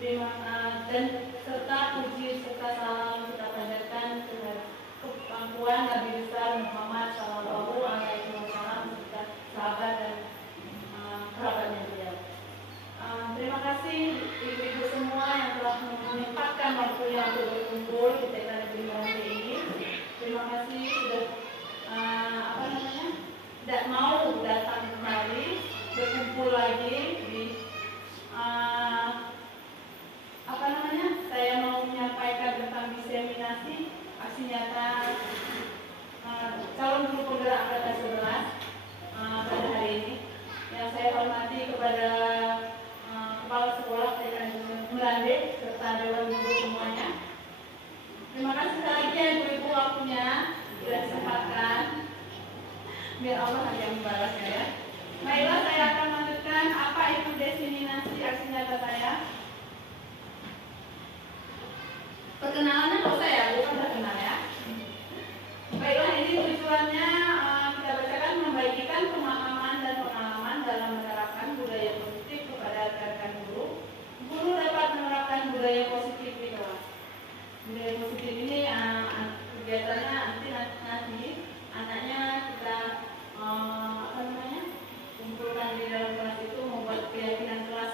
dan serta puji serta salam kita panjatkan kemampuan Nabi besar Muhammad Shallallahu Alaihi Wasallam serta sahabat dan kerabatnya beliau. Terima kasih ibu-ibu semua yang telah menyempatkan waktunya untuk berkumpul di TK Negeri Meranti ini. Terima kasih sudah tidak mau datang kembali berkumpul lagi di saya mau menyampaikan tentang diseminasi aksi nyata calon guru penggerak angkatan 11 pada hari ini. Yang saya hormati kepada kepala sekolah TK Meranti serta dewan guru semuanya. Terima kasih sekali lagi ya ibu-ibu waktunya sudah disempatkan. Biar Allah yang membalasnya ya. Baiklah, saya akan lanjutkan apa itu diseminasi aksi nyata saya. Perkenalannya nggak usah ya, bukan terkenal ya. Baiklah, ini tujuannya kita bacakan membagikan pemahaman dan pengalaman dalam menerapkan budaya positif kepada rekan-rekan guru. Guru dapat menerapkan budaya positif di kelas. Budaya positif ini kegiatannya nanti anaknya kita kumpulkan di dalam kelas itu membuat keyakinan kelas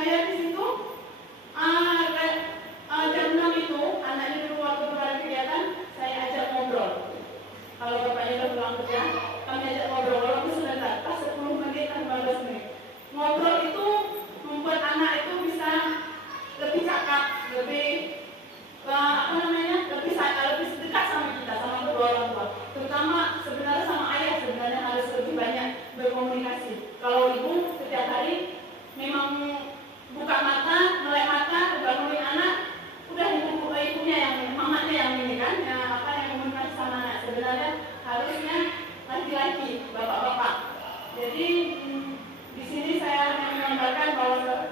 saya di situ jam 6 itu anaknya dulu waktu kemarin kegiatan saya ajak ngobrol. Kalau bapaknya udah pulang kerja, kami ajak ngobrol walaupun sebentar, pas 10 menit atau 15 menit. Ngobrol itu membuat anak itu bisa lebih cakap, lebih lebih dekat sama kita, sama kedua orang tua. Terutama sebenarnya sama ayah sebenarnya harus lebih banyak berkomunikasi. Kalau ibu setiap hari memang buka mata, melek mata, bangunin anak, udah ibunya yang mamanya yang ini kan, yang komunikasi sama anak. Sebenarnya harusnya laki-laki, bapak-bapak. Jadi di sini saya menggambarkan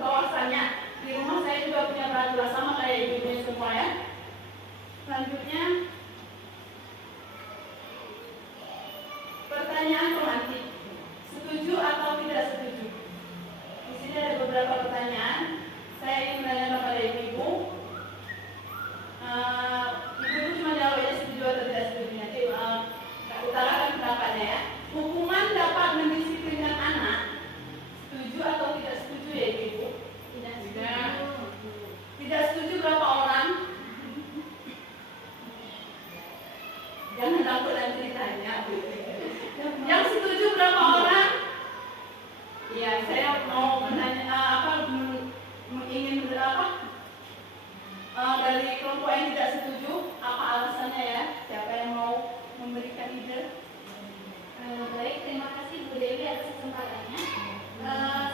bahwasannya di rumah saya juga punya peraturan sama kayak ibu-ibunya semua ya. Selanjutnya pertanyaan romantik, setuju atau tidak setuju? Di sini ada beberapa pertanyaan. Saya ingin menanyakan kepada ibu-ibu. Ibu-ibu cuma jawab aja setuju atau tidak setuju. Nanti utarakan pendapatnya ya. Hukuman dapat mendisiplinkan anak, setuju atau tidak setuju ya ibu-ibu? Tidak setuju. Tidak setuju berapa orang? Jangan takut nanti ditanya. Yang setuju berapa orang? Iya, saya mau menanya ingin dari kelompok yang tidak setuju, apa alasannya ya? Siapa yang mau memberikan ide? Baik, terima kasih Bu Dewi atas kesempatannya.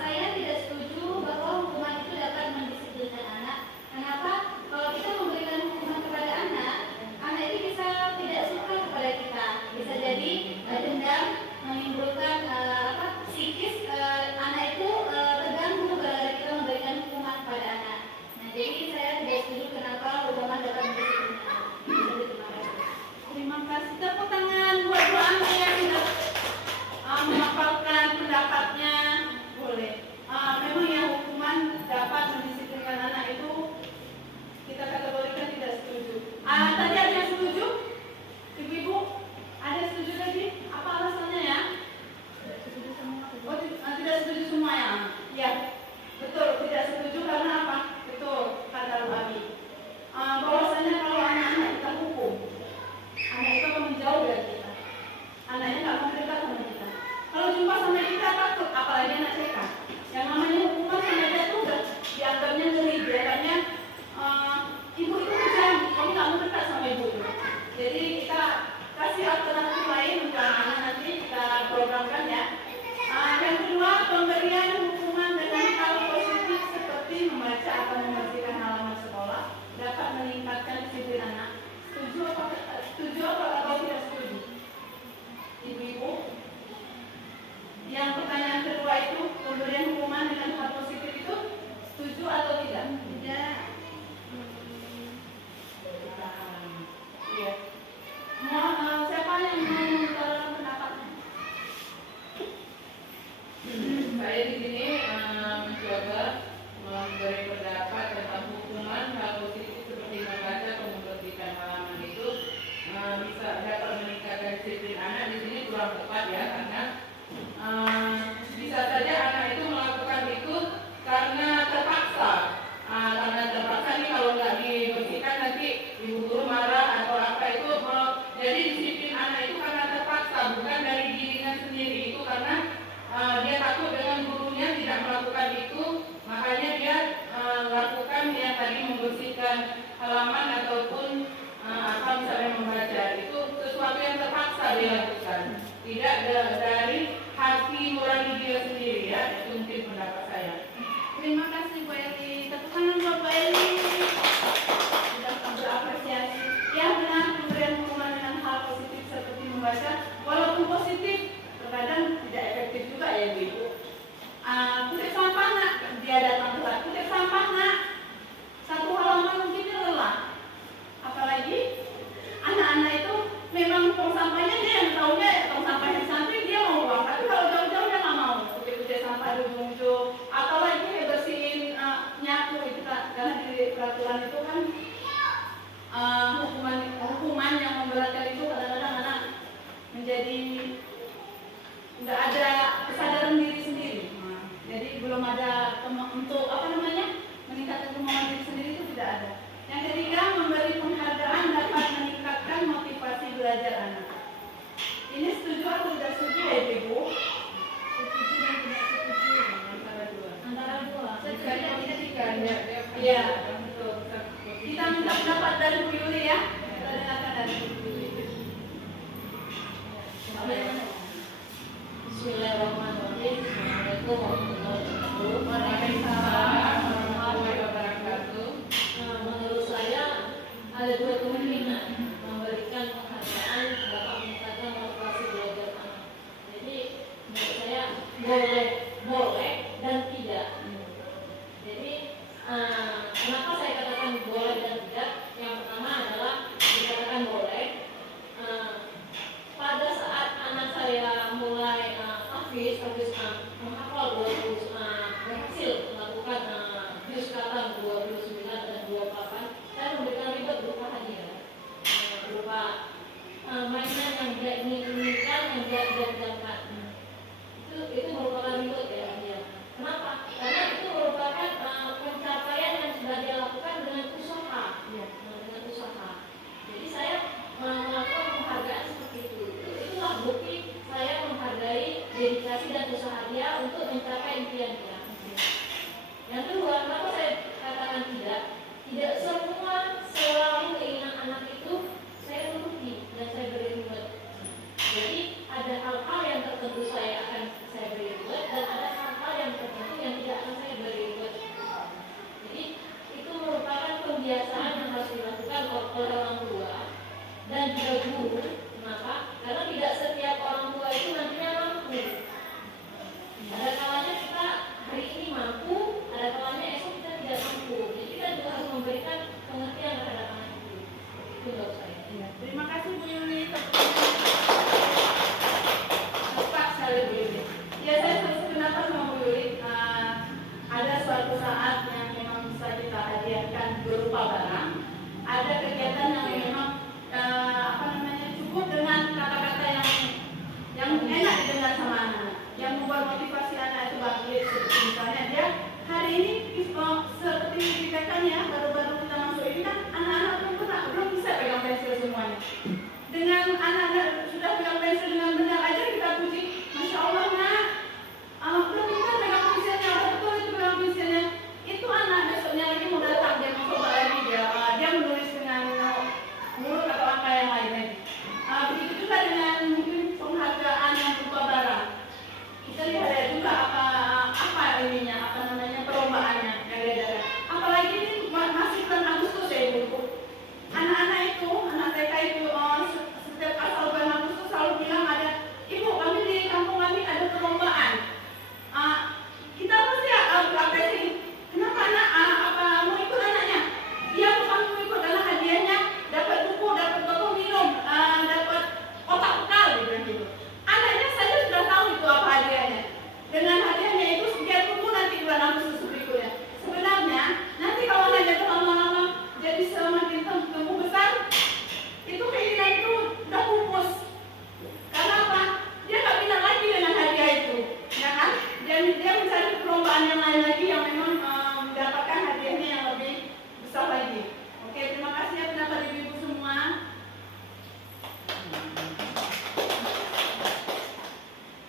Saya tidak setuju bahwa hukuman itu dapat mendisiplinkan anak. Kenapa? Kalau kita memberikan hukuman kepada anak itu bisa tidak suka kepada kita. Bisa jadi dendam, menimbulkan psikis anak itu terganggu gara-gara kita memberikan hukuman kepada anak. Nah, jadi saya tidak setuju kenapa hukuman dapat mendisiplinkan anak. Terima kasih. Tepuk tangan buat dua anak yang sudah memaparkan pendapatnya. Boleh. Memang yang hukuman dapat mendisiplinkan anak itu kita kategorikan tidak setuju. Tadi ada yang setuju? Ibu-ibu, ada yang setuju tadi? Apa alasannya ya? Tidak setuju semua ya? Ya, betul. Tidak setuju karena apa? Betul, kata Ruhabi. Bahwasanya kalau anak-anak kita hukum, anak itu akan menjauh dari kita. Anaknya nggak mau dekat sama kita. Kalau jumpa sama kita takut, apalagi anak TK. Yang namanya hukuman sama dia tuh udah dianggapnya ngeri, dianggapnya ibu itu kejam, kamu nggak mau dekat sama ibu. Jadi kita kasih alternatif lain untuk anak nanti kita programkan ya. Yang kedua, pemberian hukuman dengan hal positif seperti membaca atau membersihkan halaman sekolah dapat meningkatkan disiplin anak. Setuju atau tidak setuju? Ibu-ibu. Yang pertanyaan kedua itu pemberian hukuman dengan hal positif itu setuju atau tidak? Tidak. Iya. Siapa yang mau mengutarakan pendapatnya? Saya di sini mencoba memberi pendapat tentang hukuman hal positif seperti membaca atau membersihkan halaman itu bisa dapat meningkatkan disiplin anak. Di sini kurang tepat ya, karena bisa saja anak itu melakukan itu karena terpaksa. Karena terpaksa nih, kalau nggak dibersihkan nanti ibu guru marah atau apa itu. Jadi disiplin anak itu karena terpaksa, bukan dari dirinya sendiri. Itu karena dia takut dengan gurunya tidak melakukan itu, makanya dia lakukan yang tadi membersihkan halaman ataupun misalnya membaca. Itu sesuatu yang terpaksa dia lakukan, tidak dari hati nurani dia sendiri ya. Itu mungkin pendapat saya. Terima kasih Bu Eli. Tepuk tangan buat Bu Eli. Sudah berapresiasi. Ya benar, pemberian hukuman dengan hal positif seperti membaca, walaupun positif terkadang tidak efektif juga ya Bu. Kutip sampah nak, dia datang telat. Kutip sampah nak, satu halaman mungkin dia lelah. Apalagi anak-anak itu memang tong sampahnya dia yang tahunya tong sampahnya cantik, dia mau buang. Tapi kalau jauh-jauh dia nggak mau. Kutip sampah dulu kan ya. Iya, betul. Kita minta pendapat dari Bu Yuli ya. Kita dengarkan dari Bu Yuli. Bismillahirrahmanirrahim. Assalamualaikum warahmatullahi wabarakatuh. Waalaikumsalam warahmatullahi wabarakatuh. Menurut saya ada dua kemungkinan memberikan penghargaan dapat meningkatkan motivasi belajar anak. Jadi menurut saya boleh dan tidak. Jadi kenapa saya katakan boleh dan tidak? Yang pertama adalah dikatakan boleh. Pada saat anak saya mulai habis menghafal 20 berhasil melakukan juz kata 29 dan 28, saya memberikan reward berupa hadiah, berupa mainan yang dia inginkan, yang dia idamkan. Itu merupakan reward ya dia. Kenapa? Karena itu merupakan pencapaian yang sudah dia lakukan dengan usaha, dengan usaha. Jadi saya melakukan penghargaan seperti itu. Itulah bukti saya menghargai dedikasi dan usaha dia untuk mencapai impian dia. Yang kedua, kenapa saya katakan tidak? Tidak semua selalu keinginan anak itu saya turuti dan saya beri reward. Jadi ada hal-hal yang tertentu saya beri reward dan ada hal-hal yang tertentu yang tidak akan saya beri reward. Jadi itu merupakan kebiasaan yang harus dilakukan oleh orang tua dan juga guru. Kenapa? Karena tidak setiap orang tua itu nantinya mampu. Ada kalanya kita hari ini mampu, ada kalanya esok kita tidak mampu. Jadi kita juga harus memberikan pengertian terhadap anak itu. Itu menurut saya. Terima kasih Bu Yuli. Tepat sekali Bu Yuli. Ya, saya sependapat sama Bu Yuli. Ada suatu saat yang memang bisa kita hadiahkan berupa barang. Ada kegiatan yang memang cukup dengan kata-kata yang enak didengar sama anak, yang membuat motivasi anak itu bangkit. Seperti misalnya dia hari ini seperti dikatakan ya, baru-baru kita masuk ini kan anak-anak belum bisa pegang pensil semuanya. Dengan anak-anak sudah pegang pensil dengan benar aja kita puji, Masya Allah nak, belum bisa pegang pensilnya, betul itu pegang pensilnya. Itu anak besoknya lagi mau datang, dia mau coba lagi, dia menulis dengan huruf atau angka yang lain lagi. Begitu juga dengan mungkin penghargaan yang berupa barang. Kita lihat juga apa ininya, perlombaannya yang diadakan. Apalagi ini masih bulan Agustus ya Ibu. Anak-anak itu, anak TK itu setiap asal bulan Agustus selalu bilang ada, Ibu kami di kampung kami ada perlombaan. Kita pasti berapresiasi. Kenapa anak mau ikut anaknya? Iya Bu, kami mau ikut karena hadiahnya dapat buku, dapat botol minum, dapat otak bekal gitu. Anaknya saja sudah tahu itu apa hadiahnya. Dengan hadiahnya itu dia tunggu nanti bulan Agustus berikutnya. Sebenarnya nanti kalau anaknya itu lama-lama jadi semakin tumbuh besar, itu keinginan itu udah pupus. Karena apa? Dia nggak minat lagi dengan hadiah itu, ya kan? Dia mencari perlombaan yang lain lagi yang memang mendapatkan hadiahnya yang lebih besar lagi. Oke, terima kasih ya pendapat ibu-ibu semua.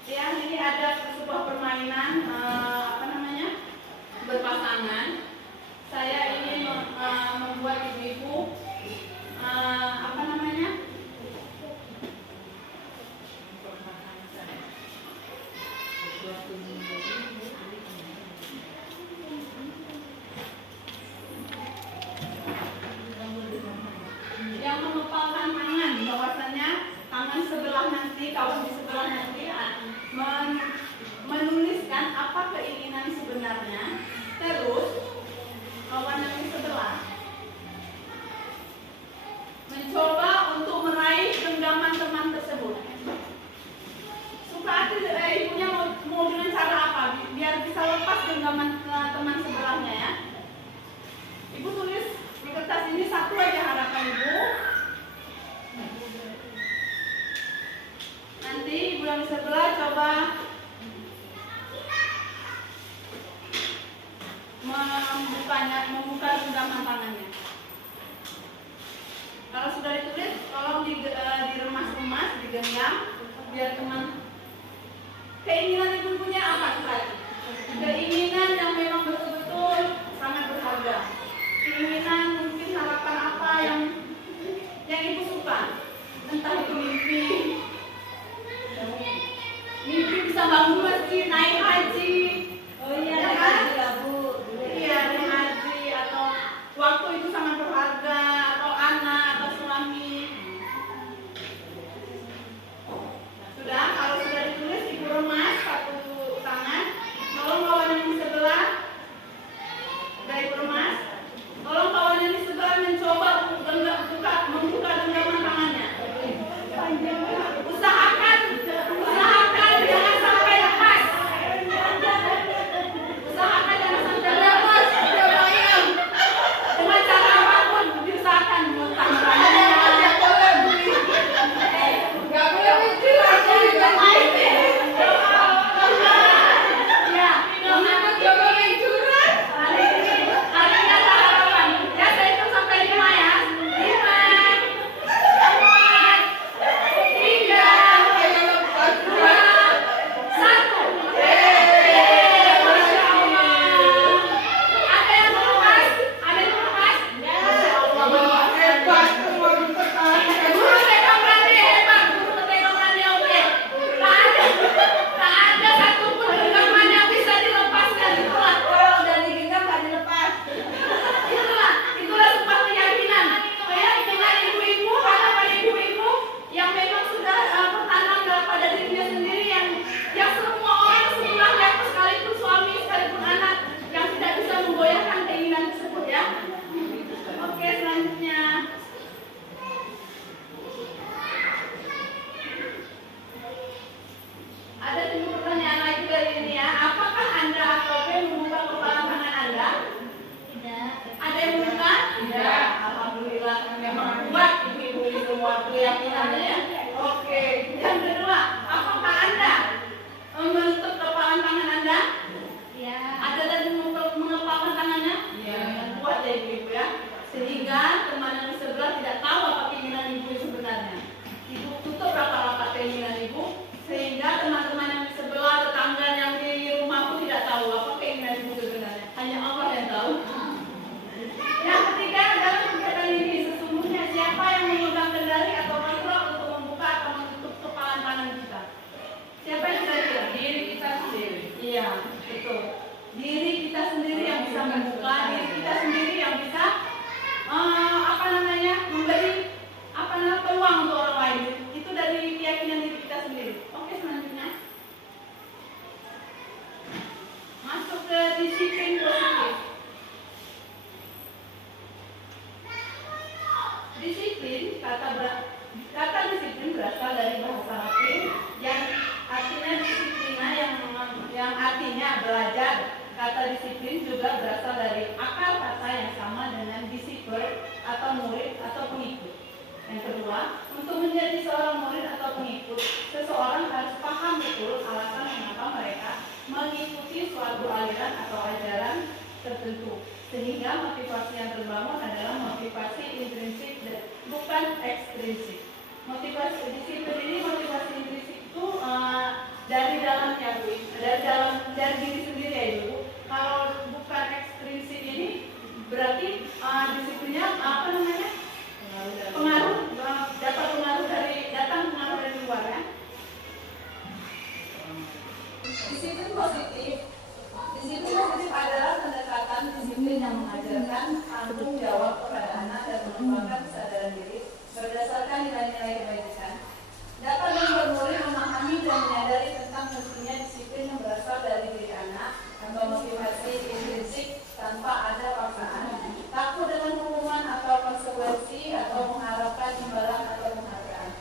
Ya, ini ada sebuah permainan berpasangan. Saya ingin membuat ibu-ibu yang mengepalkan tangan, bahwasannya tangan sebelah nanti, kawan di sebelah nanti menuliskan apa keinginan sebenarnya, terus kawan yang di sebelah mencoba untuk meraih genggaman teman tersebut. Suka ibunya mau dengan cara apa biar bisa lepas genggaman teman sebelahnya ya. Ibu tulis di kertas ini satu aja harapan ibu. Nanti ibu yang di sebelah coba membuka genggaman tangannya. Kalau sudah ditulis, tolong diremas-remas, digenggam, biar teman. Keinginan ibu punya apa tadi? Keinginan yang memang betul-betul sangat sehingga teman yang di sebelah tidak tahu apa keinginan ibu sebenarnya. Ibu tutup rapat-rapat keinginan ibu, sehingga teman-teman yang di sebelah, tetangga yang di rumah pun tidak tahu apa keinginan ibu sebenarnya. Hanya Allah yang tahu. Yang ketiga adalah kegiatan ini. Sesungguhnya siapa yang memegang kendali atau kontrol untuk membuka atau menutup kepalan tangan kita? Siapa yang kira-kira? Diri kita sendiri. Iya, betul. Diri kita sendiri yang bisa membuka, diri kita sendiri yang bisa memberi peluang untuk orang lain. Itu dari keyakinan diri kita sendiri. Oke, selanjutnya masuk ke disiplin positif. Disiplin, kata disiplin berasal dari bahasa Latin yang artinya disiplina, yang artinya belajar. Kata disiplin juga berasal dari akar kata yang sama dengan disciple atau murid atau pengikut. Yang kedua, untuk menjadi seorang murid atau pengikut, seseorang harus paham betul alasan mengapa mereka mengikuti suatu aliran atau ajaran tertentu. Sehingga motivasi yang terbangun adalah motivasi intrinsik bukan ekstrinsik. Motivasi disiplin ini, motivasi intrinsik itu dari dalamnya, dari diri sendiri ya Ibu. Kalau bukan ekstrinsik ini berarti disiplinnya pengaruh dapat pengaruh dari luar ya. Disiplin positif adalah pendekatan disiplin yang mengajarkan tanggung jawab kepada anak dan mengembangkan kesadaran diri berdasarkan nilai-nilai kebaikan. Dapat membuat murid memahami dan menyadari tentang pentingnya disiplin yang berasal dari diri anak atau motivasi intrinsik tanpa ada paksaan, takut dengan hukuman atau konsekuensi atau mengharapkan imbalan atau penghargaan.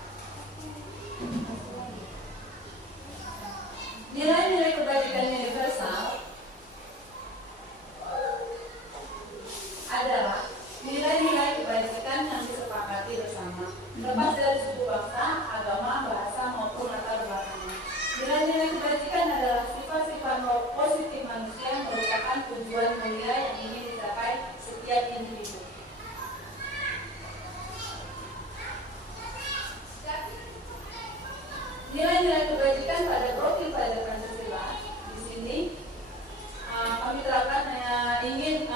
Nilai-nilai kebajikan universal adalah nilai-nilai kebajikan yang disepakati bersama, lepas dari suku bangsa, agama, bahasa maupun latar belakangnya. Nilai-nilai kebajikan adalah sifat-sifat positif manusia yang merupakan tujuan mulia yang ingin dicapai setiap individu. Nilai-nilai kebajikan pada profil pada Pancasila di sini kami terapkan ingin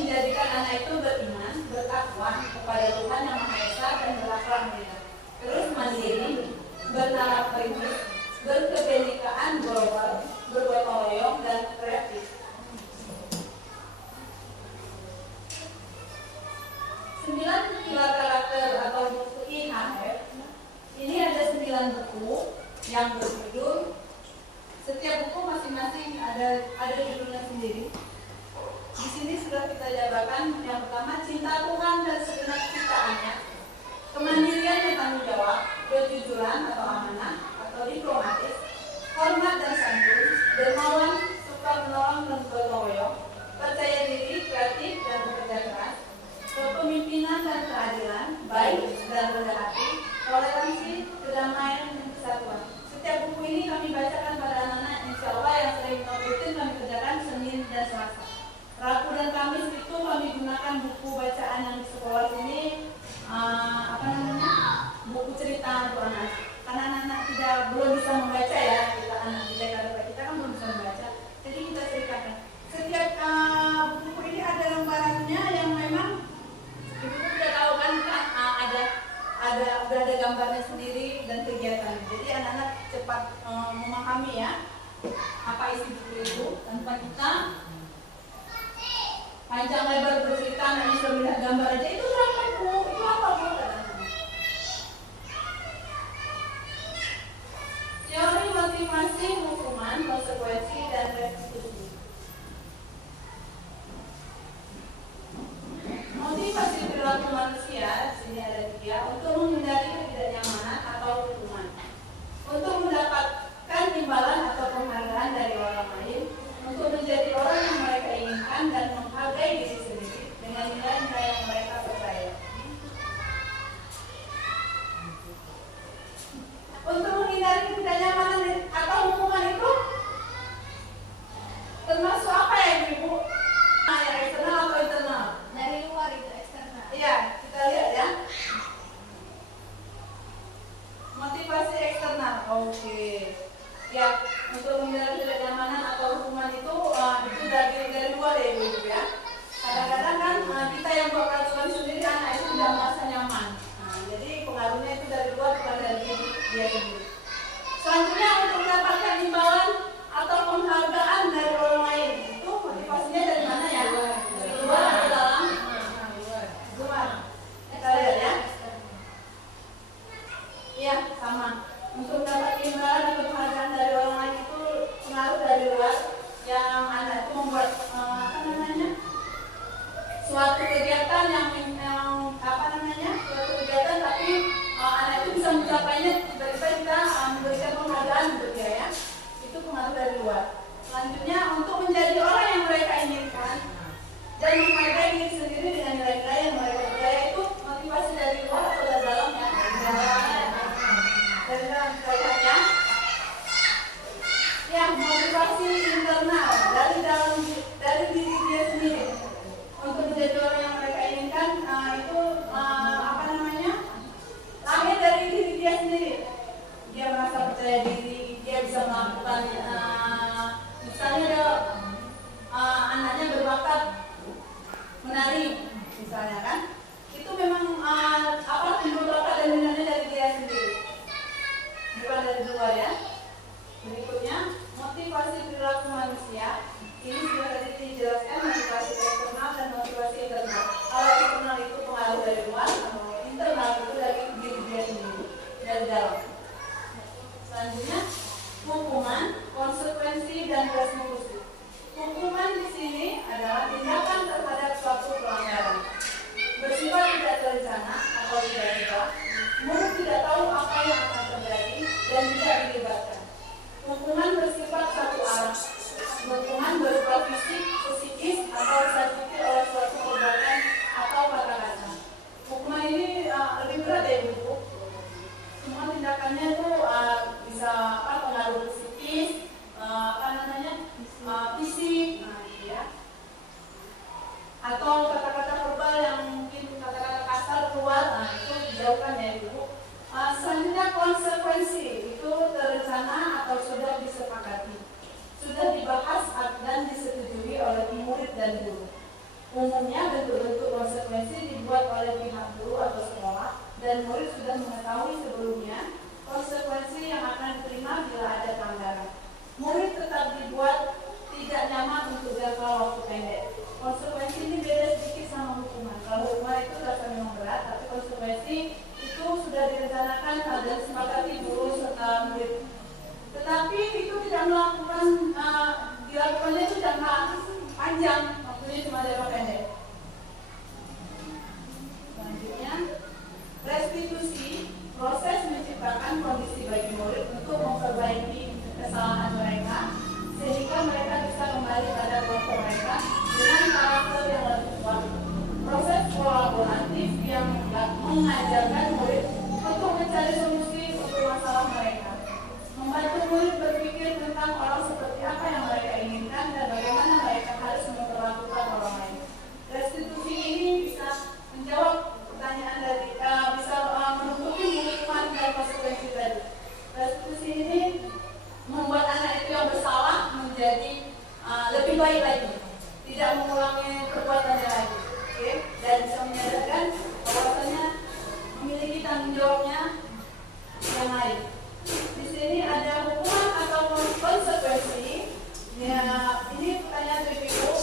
menjadikan anak itu beriman, bertakwa kepada Tuhan Yang Maha Esa dan berakhlak mulia, terus mandiri, bernalar prinsip, berkebenekaan global, bergotong royong dan kreatif. 9 pilar karakter atau buku IHF. Ini ada 9 buku yang berjudul, setiap buku masing-masing ada judulnya sendiri. Di sini sudah kita jabarkan. Yang pertama, cinta Tuhan dan segenap ciptaannya, kemandirian dan tanggung jawab, kejujuran atau amanah atau diplomatis, hormat dan santun, dermawan, suka menolong dan bergotong royong, percaya diri, kreatif dan bekerja keras, kepemimpinan dan keadilan, baik dan rendah hati, toleransi, kedamaian dan kesatuan. Setiap buku ini kami bacakan pada anak-anak, insya Allah yang sering rutin kami kerjakan Senin dan Selasa. Rabu dan Kamis itu kami gunakan buku bacaan yang di sekolah sini, buku cerita untuk anak. Karena anak-anak belum bisa membaca ya, kita anak di TK kita kan belum bisa membaca. Jadi kita ceritakan. Setiap buku ini ada lembarannya yang memang ibu sudah tahu kan udah ada gambarnya sendiri dan kegiatan. Jadi anak-anak cepat memahami ya apa isi buku itu tanpa kita panjang lebar bercerita, nanti sudah melihat gambar aja itu berapa Bu? Itu apa Bu? Teori motivasi, hukuman, konsekuensi dan restitusi. Motivasi perilaku manusia, sini ada 3, untuk menghindari ketidaknyamanan atau hukuman, untuk mendapatkan imbalan atau penghargaan dari orang lain, untuk menjadi orang yang mereka inginkan dan menghargai diri sendiri dengan nilai-nilai yang mereka percaya. Untuk menghindari ketidaknyamanan atau hukuman itu termasuk apa ya Ibu? Yang eksternal atau internal? Dari luar itu dia sendiri. Selanjutnya untuk mendapatkan imbalan atau penghargaan dari orang lain, itu motivasinya dari mana ya? Dari luar atau dalam? Luar. Kita lihat ya. Iya, sama. Untuk mendapat imbalan atau penghargaan dari orang lain itu pengaruh dari luar, yang anak itu membuat suatu kegiatan suatu kegiatan tapi anak itu bisa mencapainya, tiba-tiba kita memberikan penghargaan untuk dia ya. Itu pengaruh dari luar. Selanjutnya untuk menjadi orang yang mereka inginkan dan menghargai diri sendiri dengan nilai-nilai yang mereka percaya, itu motivasi dari luar atau dari dalam ya? Dari dalam ya. Ya, motivasi internal dari diri dia sendiri untuk menjadi orang yang mereka inginkan, itu lahir dari diri dia sendiri. Dia merasa percaya diri, dia bisa melakukan, misalnya anaknya berbakat menari, misalnya kan, itu memang timbul bakat dan minatnya dari dia sendiri, bukan dari luar ya. Berikutnya, motivasi perilaku manusia. Ini sudah tadi dijelaskan motivasi eksternal dan motivasi internal. Kalau eksternal itu pengaruh dari luar, kalau internal itu dari diri dia sendiri, dari dalam. Selanjutnya, hukuman, konsekuensi dan restitusi. Hukuman di sini adalah tindakan terhadap suatu pelanggaran, bersifat tidak terencana atau tiba-tiba, murid tidak tahu apa yang akan terjadi dan tidak dilibatkan. Hukuman bersifat satu arah. Hukuman berupa fisik, psikis, atau disakiti oleh suatu perbuatan atau kata-kata. Hukuman ini lebih berat ya Ibu. Semua tindakannya itu bisa pengaruh psikis, fisik, ya. Atau kata-kata verbal yang mungkin kata-kata kasar keluar, itu dijauhkan ya Ibu. Selanjutnya konsekuensi itu terencana atau sudah disepakati, sudah dibahas dan disetujui oleh murid dan guru. Umumnya bentuk-bentuk konsekuensi dibuat oleh pihak guru atau sekolah dan murid sudah mengetahui sebelumnya konsekuensi yang akan diterima bila ada pelanggaran. Murid tetap dibuat tidak nyaman untuk jangka waktu pendek. Konsekuensi ini beda sedikit sama hukuman. Kalau hukuman itu rasa memang berat, tapi konsekuensi itu sudah direncanakan dan disepakati guru serta murid. Tetapi itu tidak dilakukannya itu jangka panjang, waktunya cuma jangka pendek. Selanjutnya, restitusi, proses menciptakan kondisi bagi murid untuk memperbaiki kesalahan mereka sehingga mereka bisa kembali pada kelompok mereka dengan karakter yang lebih kuat. Proses kolaboratif yang mengajarkan murid untuk mencari solusi untuk masalah mereka, membantu murid berpikir tentang orang seperti apa yang mereka inginkan dan bagaimana mereka harus memperlakukan orang lain. Restitusi ini bisa menjawab pertanyaan dari bisa menutupi hukuman dan konsekuensi tadi. Restitusi ini membuat anak itu yang bersalah menjadi lebih baik lagi, tidak mengulangi perbuatannya lagi, dan bisa menyadarkan bahwasanya memiliki tanggung jawabnya yang lain. Di sini ada hukuman atau konsekuensi. Ya, ini pertanyaan dari Ibu.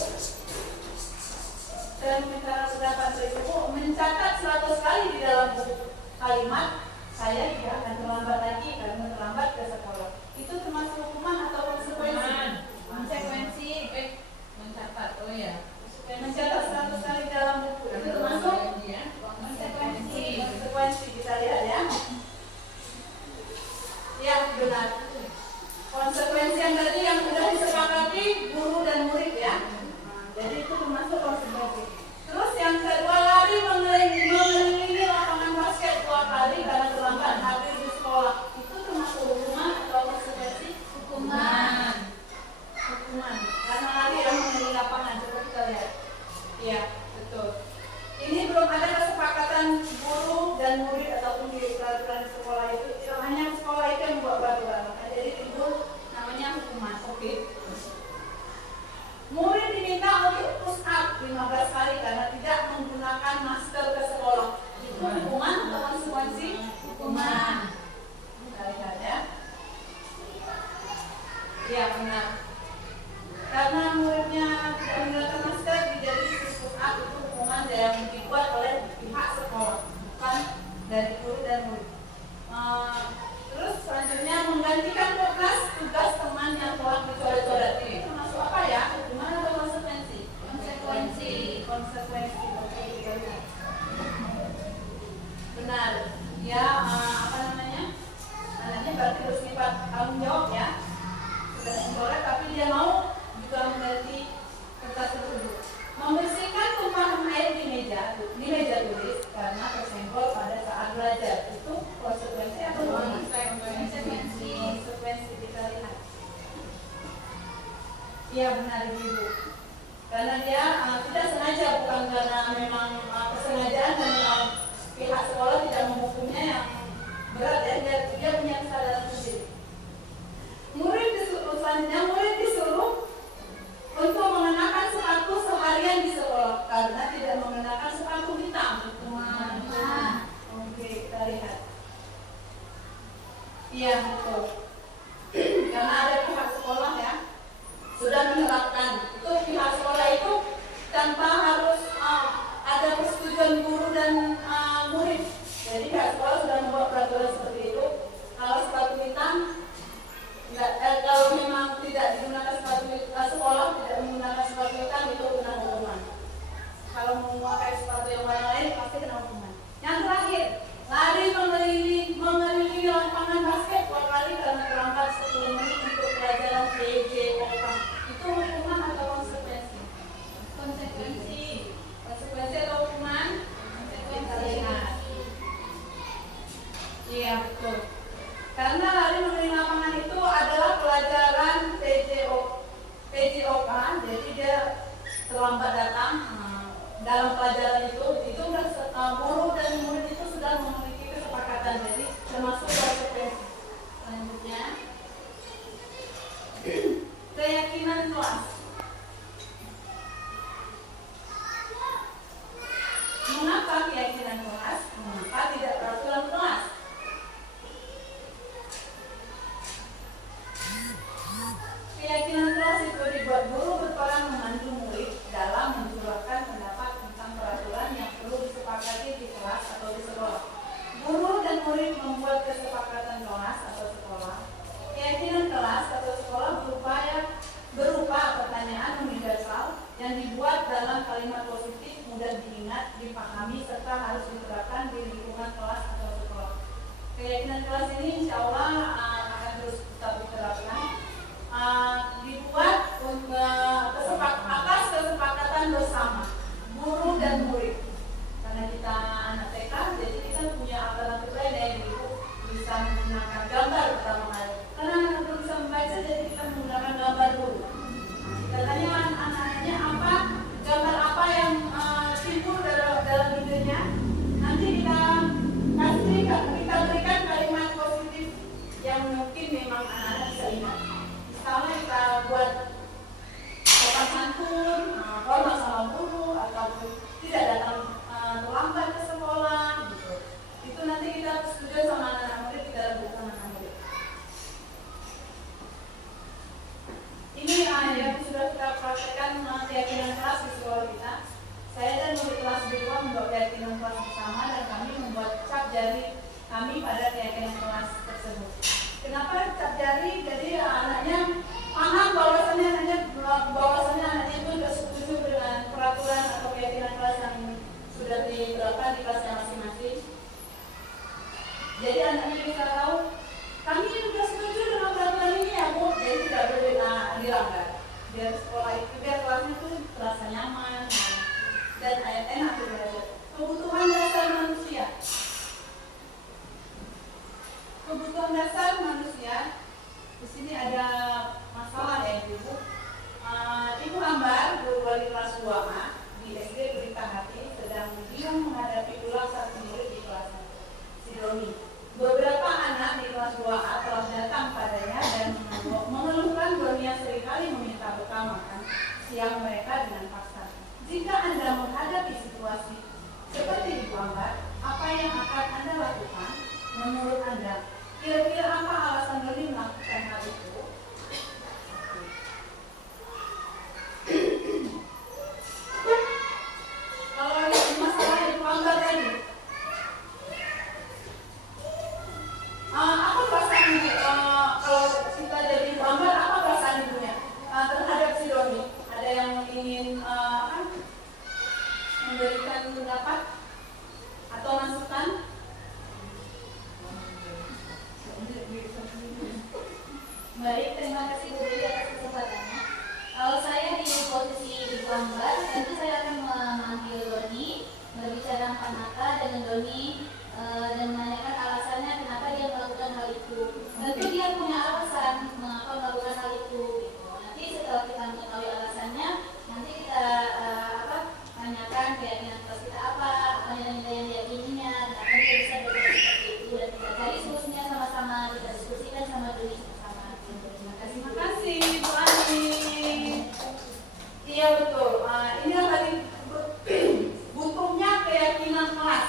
Saya meminta pendapat dari Ibu, mencatat 100 kali di dalam buku kalimat saya tidak akan terlambat lagi karena terlambat ke sekolah. Itu termasuk hukuman atau konsekuensi? Konsekuensi. Mencatat, oh ya. Mencatat 100 kali dalam buku itu termasuk konsekuensi. Konsekuensi kita lihat ya. Ya benar. Konsekuensi yang tadi yang sudah disepakati guru dan murid ya. Jadi itu termasuk konsekuensi. Terus yang kedua, lari mengelilingi lapangan basket 2 kali karena terlambat hadir di sekolah. Itu termasuk hukuman atau konsekuensi? Hukuman. Karena lari yang mengelilingi lapangan. Coba kita lihat. Iya, betul. Ini belum ada kesepakatan guru dan murid ataupun di peraturan sekolah itu. Hanya sekolah itu yang membuat peraturan. Jadi timbul namanya hukuman. Oke. Murid diminta untuk push up 15 kali karena tidak menggunakan masker ke sekolah. Itu hukuman atau konsekuensi? Hukuman. Kita Iya benar. Karena muridnya tidak menggunakan masker jadi siswa A itu hukuman yang dibuat oleh pihak sekolah, bukan dari guru dan murid. Terus selanjutnya menggantikan tugas teman yang telah dicoret-coret. Ini termasuk apa ya? Hukuman atau konsekuensi? Konsekuensi. Oke, benar. Ya, apa namanya? Anaknya berarti bersifat tanggung jawab ya. Sudah dicoret tapi dia mau juga mengganti kertas tersebut. Membersihkan tumpahan air di meja tulis karena tersenggol pada saat belajar. Itu konsekuensi atau bukan? Konsekuensi kita lihat. Iya benar Ibu. Karena dia tidak sengaja, bukan karena memang kesengajaan dan pihak sekolah tidak menghukumnya yang berat ya, dia punya kesadaran sendiri. Murid disuruh untuk mengenakan sepatu seharian di sekolah karena tidak mengenakan sepatu hitam. Oke, kita lihat. Iya betul. Karena ada pihak sekolah ya sudah menerapkan itu, pihak sekolah itu tanpa harus ada persetujuan guru dan murid. Jadi pihak sekolah sudah membuat peraturan seperti itu. Kalau sepatu hitam kalau memang tidak digunakan sepatu sekolah tidak menggunakan sepatu hitam itu kena hukuman. Kalau memakai sepatu yang warna lain pasti kena hukuman. Yang terakhir, lari mengelilingi lapangan basket 2 kali karena terlambat 10 menit untuk pelajaran PJOK. Itu hukuman atau konsekuensi? Konsekuensi atau hukuman? Iya betul. Karena lari mengelilingi lapangan itu adalah pelajaran PJOK, jadi dia terlambat datang dalam pelajaran itu guru dan murid itu sudah memiliki kesepakatan, jadi termasuk konsekuensi. Selanjutnya, keyakinan kelas. Mengapa keyakinan kelas? Mengapa tidak peraturan kelas? Keyakinan kelas itu dibuat guru berperan membantu murid dalam mencurahkan pendapat tentang peraturan yang perlu disepakati di kelas atau di sekolah. Guru dan murid membuat kesepakatan kelas atau sekolah. Keyakinan kelas atau sekolah berupa pertanyaan universal yang dibuat dalam kalimat positif, mudah diingat, dipahami, serta harus diterapkan di lingkungan kelas atau sekolah. Keyakinan kelas ini insya Allah akan terus tetap diterapkan. Dibuat atas kesepakatan bersama guru dan murid. Karena kita anak TK, jadi kita punya alternatif lain yang bisa menggunakan gambar pertama kali. Karena anak belum bisa membaca, jadi kita menggunakan gambar dulu. Kita tanya anak-anaknya gambar apa yang timbul dalam idenya. Nanti kita berikan kalimat positif yang mungkin memang anak-anak bisa ingat. Misalnya kita buat sopan santun, hormat sama guru, ataupun tidak datang terlambat ke sekolah, gitu. Itu nanti kita setuju sama anak-anak murid, kita lakukan sama anak murid. Ini yang sudah kita praktekkan keyakinan kelas di sekolah kita. Saya dan murid kelas B2 membuat keyakinan kelas bersama dan kami membuat cap jari kami pada keyakinan kelas tersebut. Kenapa cap jari? Jadi anaknya paham bahwasannya anaknya itu sudah setuju dengan peraturan atau keyakinan kelas yang sudah diterapkan di kelasnya masing-masing. Jadi anaknya bisa tahu kami sudah setuju dengan peraturan ini ya Bu, jadi tidak boleh dilanggar. Biar sekolah itu, biar kelasnya itu terasa nyaman dan enak belajar. Kebutuhan dasar manusia. Kebutuhan dasar manusia. Di sini ada masalah ya Ibu. Ibu Ambar, guru wali kelas 2A di SD Berita Hati, sedang bingung menghadapi ulang satu murid di kelas Sidoni. Beberapa anak di kelas 2A telah datang padanya dan mengeluhkan bahwa seringkali meminta bekal makan siang mereka dengan paksa. Jika Anda menghadapi situasi seperti Ibu Ambar, apa yang akan Anda lakukan? Menurut Anda, kira-kira apa alasan Doni melakukan hal itu? memberikan pendapat atau masukan? Baik, terima kasih Bu Dewi atas kesempatannya. Kalau saya di posisi Ibu Ambar, tentu saya akan memanggil Doni, berbicara 4 mata dengan Doni dan menanyakan alasannya kenapa dia melakukan hal itu. Tentu dia punya alasan mengapa melakukan hal itu. Nanti setelah kita mengetahui alasannya, nanti kita tanyakan keyakinan kelas kita apa nilai-nilai yang diyakininya, kenapa dia bisa berbuat seperti itu, dan kita cari solusinya sama-sama, kita diskusikan sama Doni sama-sama. Terima kasih. Terima kasih Bu Ani. Iya betul. Ini yang tadi butuhnya keyakinan kelas.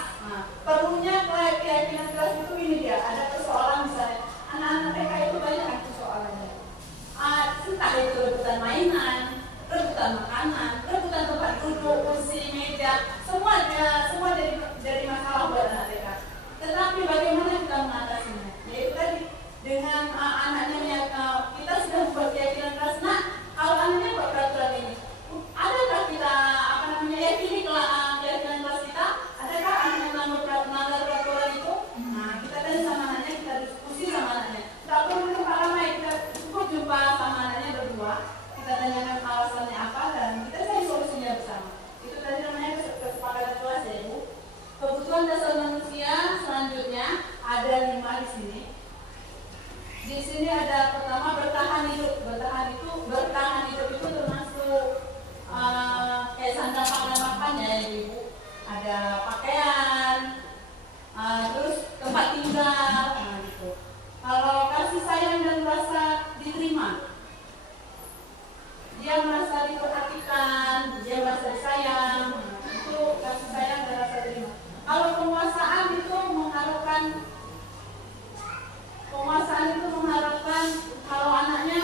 Perlunya keyakinan kelas itu ini dia. Ada persoalan misalnya anak-anak TK itu banyak kan persoalannya. Entah itu rebutan mainan, rebutan makanan, rebutan tempat duduk, kursi, meja, semua dari masalah buat anak TK. Tetapi bagaimana kita mengatasinya? Yaitu tadi dengan anaknya kita sudah membuat keyakinan kelas. Nah, kalau anaknya buat peraturan ini, adakah kita yakini keyakinan kelas kita? Adakah anak yang melanggar peraturan itu? Nah, kita tanya sama anaknya, kita diskusi sama anaknya. Tak perlu tempat ramai, kita cukup jumpa sama anaknya berdua. Kita tanyakan alasannya apa dan kita cari solusinya bersama. Itu tadi namanya kesepakatan kelas ya Ibu. Kebutuhan dasar manusia selanjutnya ada 5 di sini. Di sini ada pertama bertahan hidup. Bertahan hidup itu termasuk kayak sandang pangan makan ya Ibu. Ada pakaian, terus tempat tinggal, gitu. Kalau kasih sayang dan rasa diterima, dia merasa diperhatikan, dia merasa disayang, itu kasih sayang dan rasa diterima. Kalau penguasaan itu mengharapkan kalau anaknya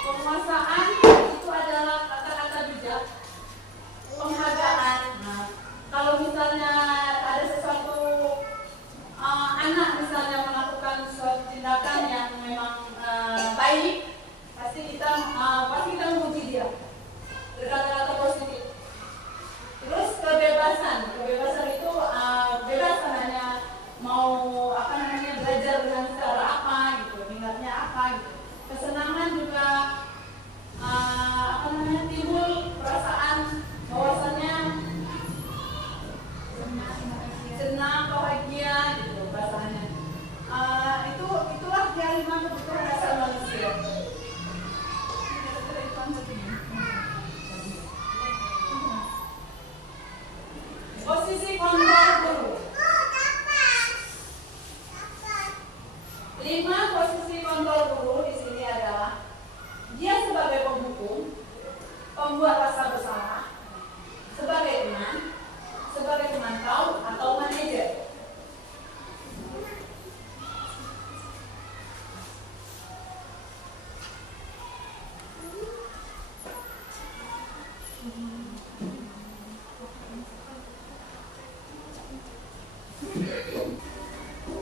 penguasaan itu adalah kata-kata bijak, penghargaan. Nah, kalau misalnya ada sesuatu anak misalnya melakukan suatu tindakan yang memang baik, pasti kita memuji dia berkata-kata positif. Terus kebebasan itu bebas anaknya mau belajar dengan cara apa gitu, minatnya apa gitu. Kesenangan juga timbul perasaan bahwasannya senang, bahagia gitu bahasanya. Itulah yang 5 kebutuhan dasar manusia. Posisi kontrol guru. 5 posisi kontrol guru di sini adalah dia sebagai penghukum, pembuat rasa bersalah, sebagai teman, sebagai pemantau atau manajer.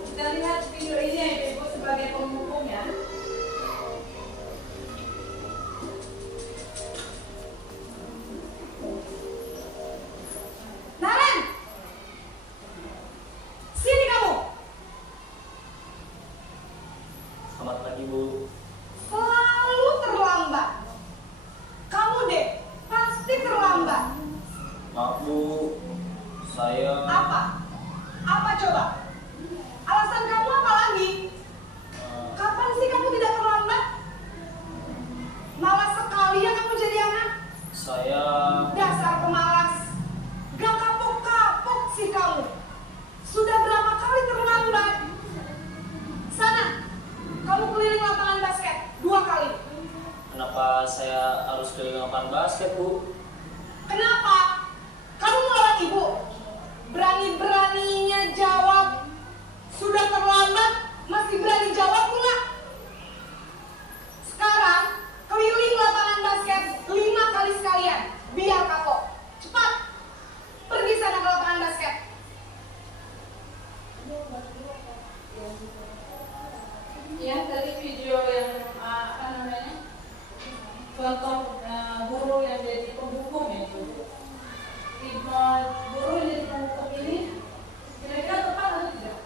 Kita lihat video ini yang disebut sebagai penghukum ya. Naren, sini kamu. Selamat pagi, Bu. Selalu terlambat. Kamu deh pasti terlambat. Maaf, Bu. Saya... Apa coba? Alasan kamu apa lagi? Kapan sih kamu tidak terlambat? Malas sekali ya kamu jadi anak. Saya... Dasar pemalas. Gak kapok-kapok sih kamu. Sudah berapa kali terlambat? Sana, kamu keliling lapangan basket 2 kali. Kenapa saya harus keliling lapangan basket, Bu? Kenapa? Kamu melawan ibu. Berani-beraninya jawab. Sudah terlambat, masih berani jawab pula. Sekarang, keliling lapangan basket 5 kali sekalian. Biar kapok. Cepat. Pergi sana ke lapangan basket. Ya, tadi video yang contoh guru yang jadi penghukum ya Ibu. Guru yang jadi penghukum ini kira-kira tepat atau tidak?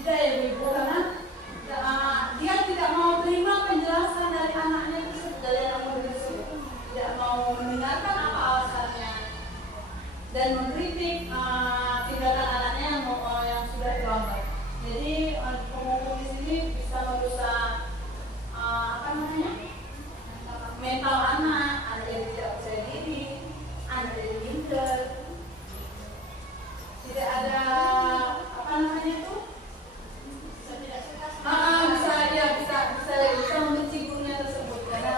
Tidak ya Ibu, karena dia tidak mau terima penjelasan dari anaknya tersebut, dari anak murid tersebut, tidak mau mendengarkan apa alasannya dan mengkritik tindakan anaknya yang sudah terlambat. Jadi penghukum di sini bisa merusak mental anak jadi tidak percaya diri, anak jadi minder, tidak ada bisa membenci gurunya tersebut karena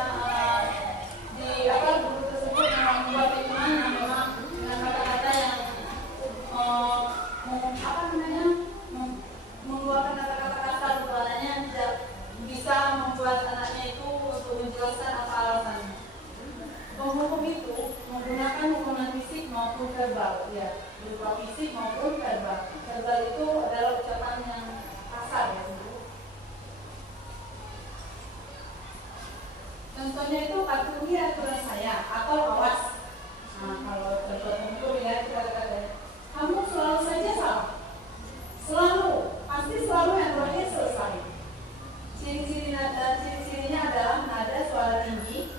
guru tersebut membuat hikmah yang memang dengan kata-kata yang mengeluarkan kata-kata kasar untuk anaknya, tidak bisa membuat anaknya itu untuk menjelaskan apa alasannya. Penghukum itu menggunakan hukuman fisik maupun verbal, ya, berupa fisik maupun verbal. Verbal itu adalah ucapan yang kasar ya. Contohnya itu patuhi aturan saya atau awas. Nah, kalau contoh penghukum ya kita katakan, kamu selalu saja salah, pasti selalu yang terakhir selesai. Ciri-cirinya adalah nada suara tinggi,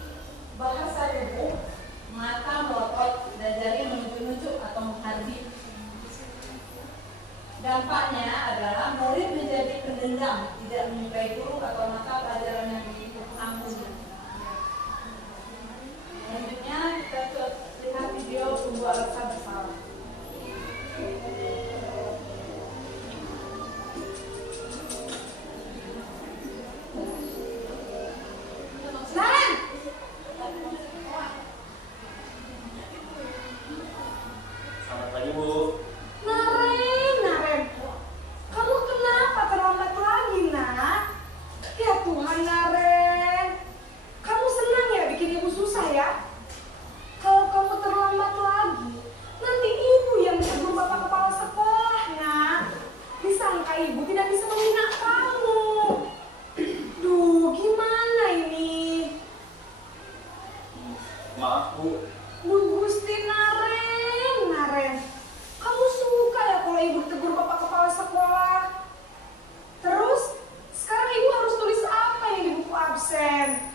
bahasa tubuh, mata melotot, dan jari menunjuk-nunjuk atau menghardik. Dampaknya adalah murid menjadi pendendam, tidak menyukai guru atau mata pelajaran yang diampunya. Selanjutnya kita lihat video membuat rasa bersalah. Selamat pagi Bu. Naren, kamu kenapa terlambat lagi, nak? Ya Tuhan, Naren, kamu senang ya bikin ibu susah ya? Kalau kamu terlambat lagi, nanti ibu yang ditegur bapak kepala sekolah, nak. Disangka ibu tidak bisa membina kamu. Duh, gimana ini? Maaf Bu. Gusti Naren, kamu suka ya kalau ibu tegur bapak kepala sekolah? Terus, sekarang ibu harus tulis apa ini di buku absen?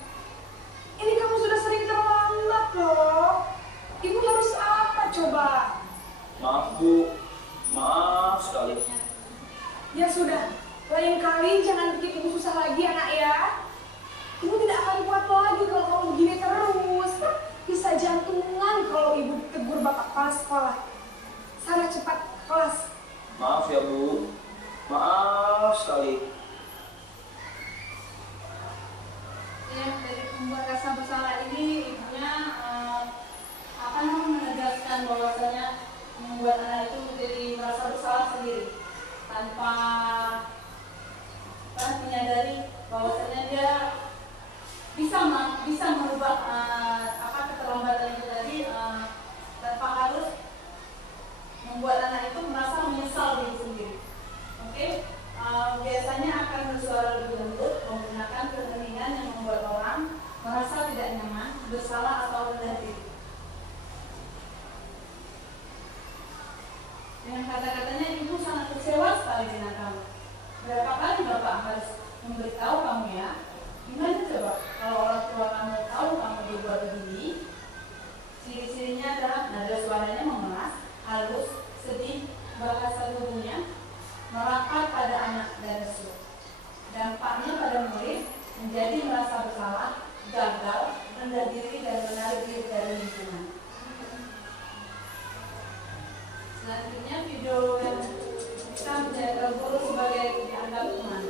Ini kamu sudah sering terlambat loh. Ibu harus apa coba? Maaf Bu. Maaf sekali. Ya sudah, lain kali jangan bikin ibu susah lagi anak ya. Ibu tidak akan kuat lagi kalau kamu begini terus. Bisa jantungan kalau ibu tegur bapak kepala sekolah. Sana cepat ke kelas. Maaf ya Bu. Maaf sekali. Ya, dari membuat rasa bersalah ini ibunya akan menegaskan bahwasanya membuat anak itu menjadi merasa bersalah sendiri tanpa menyadari bahwasanya dia bisa merubah keterlambatan itu tadi tanpa harus membuat anak itu merasa menyesal diri sendiri. Oke, biasanya akan bersuara lebih lembut, menggunakan keheningan yang membuat orang merasa tidak nyaman, bersalah atau rendah diri. Dengan kata-katanya, ibu sangat kecewa sekali dengan kamu. Berapa kali bapak harus memberitahu kamu ya? Gimana coba kalau orang tua kamu tahu kamu dibuat begini? Ciri-cirinya adalah nada suaranya mengeras, halus, sedih, bahasa tubuhnya merapat pada anak dan lesu. Dampaknya pada murid menjadi merasa bersalah, gagal, rendah diri dan menarik diri dari lingkungan. Selanjutnya video yang bisa menjadi guru sebagai dianggap teman.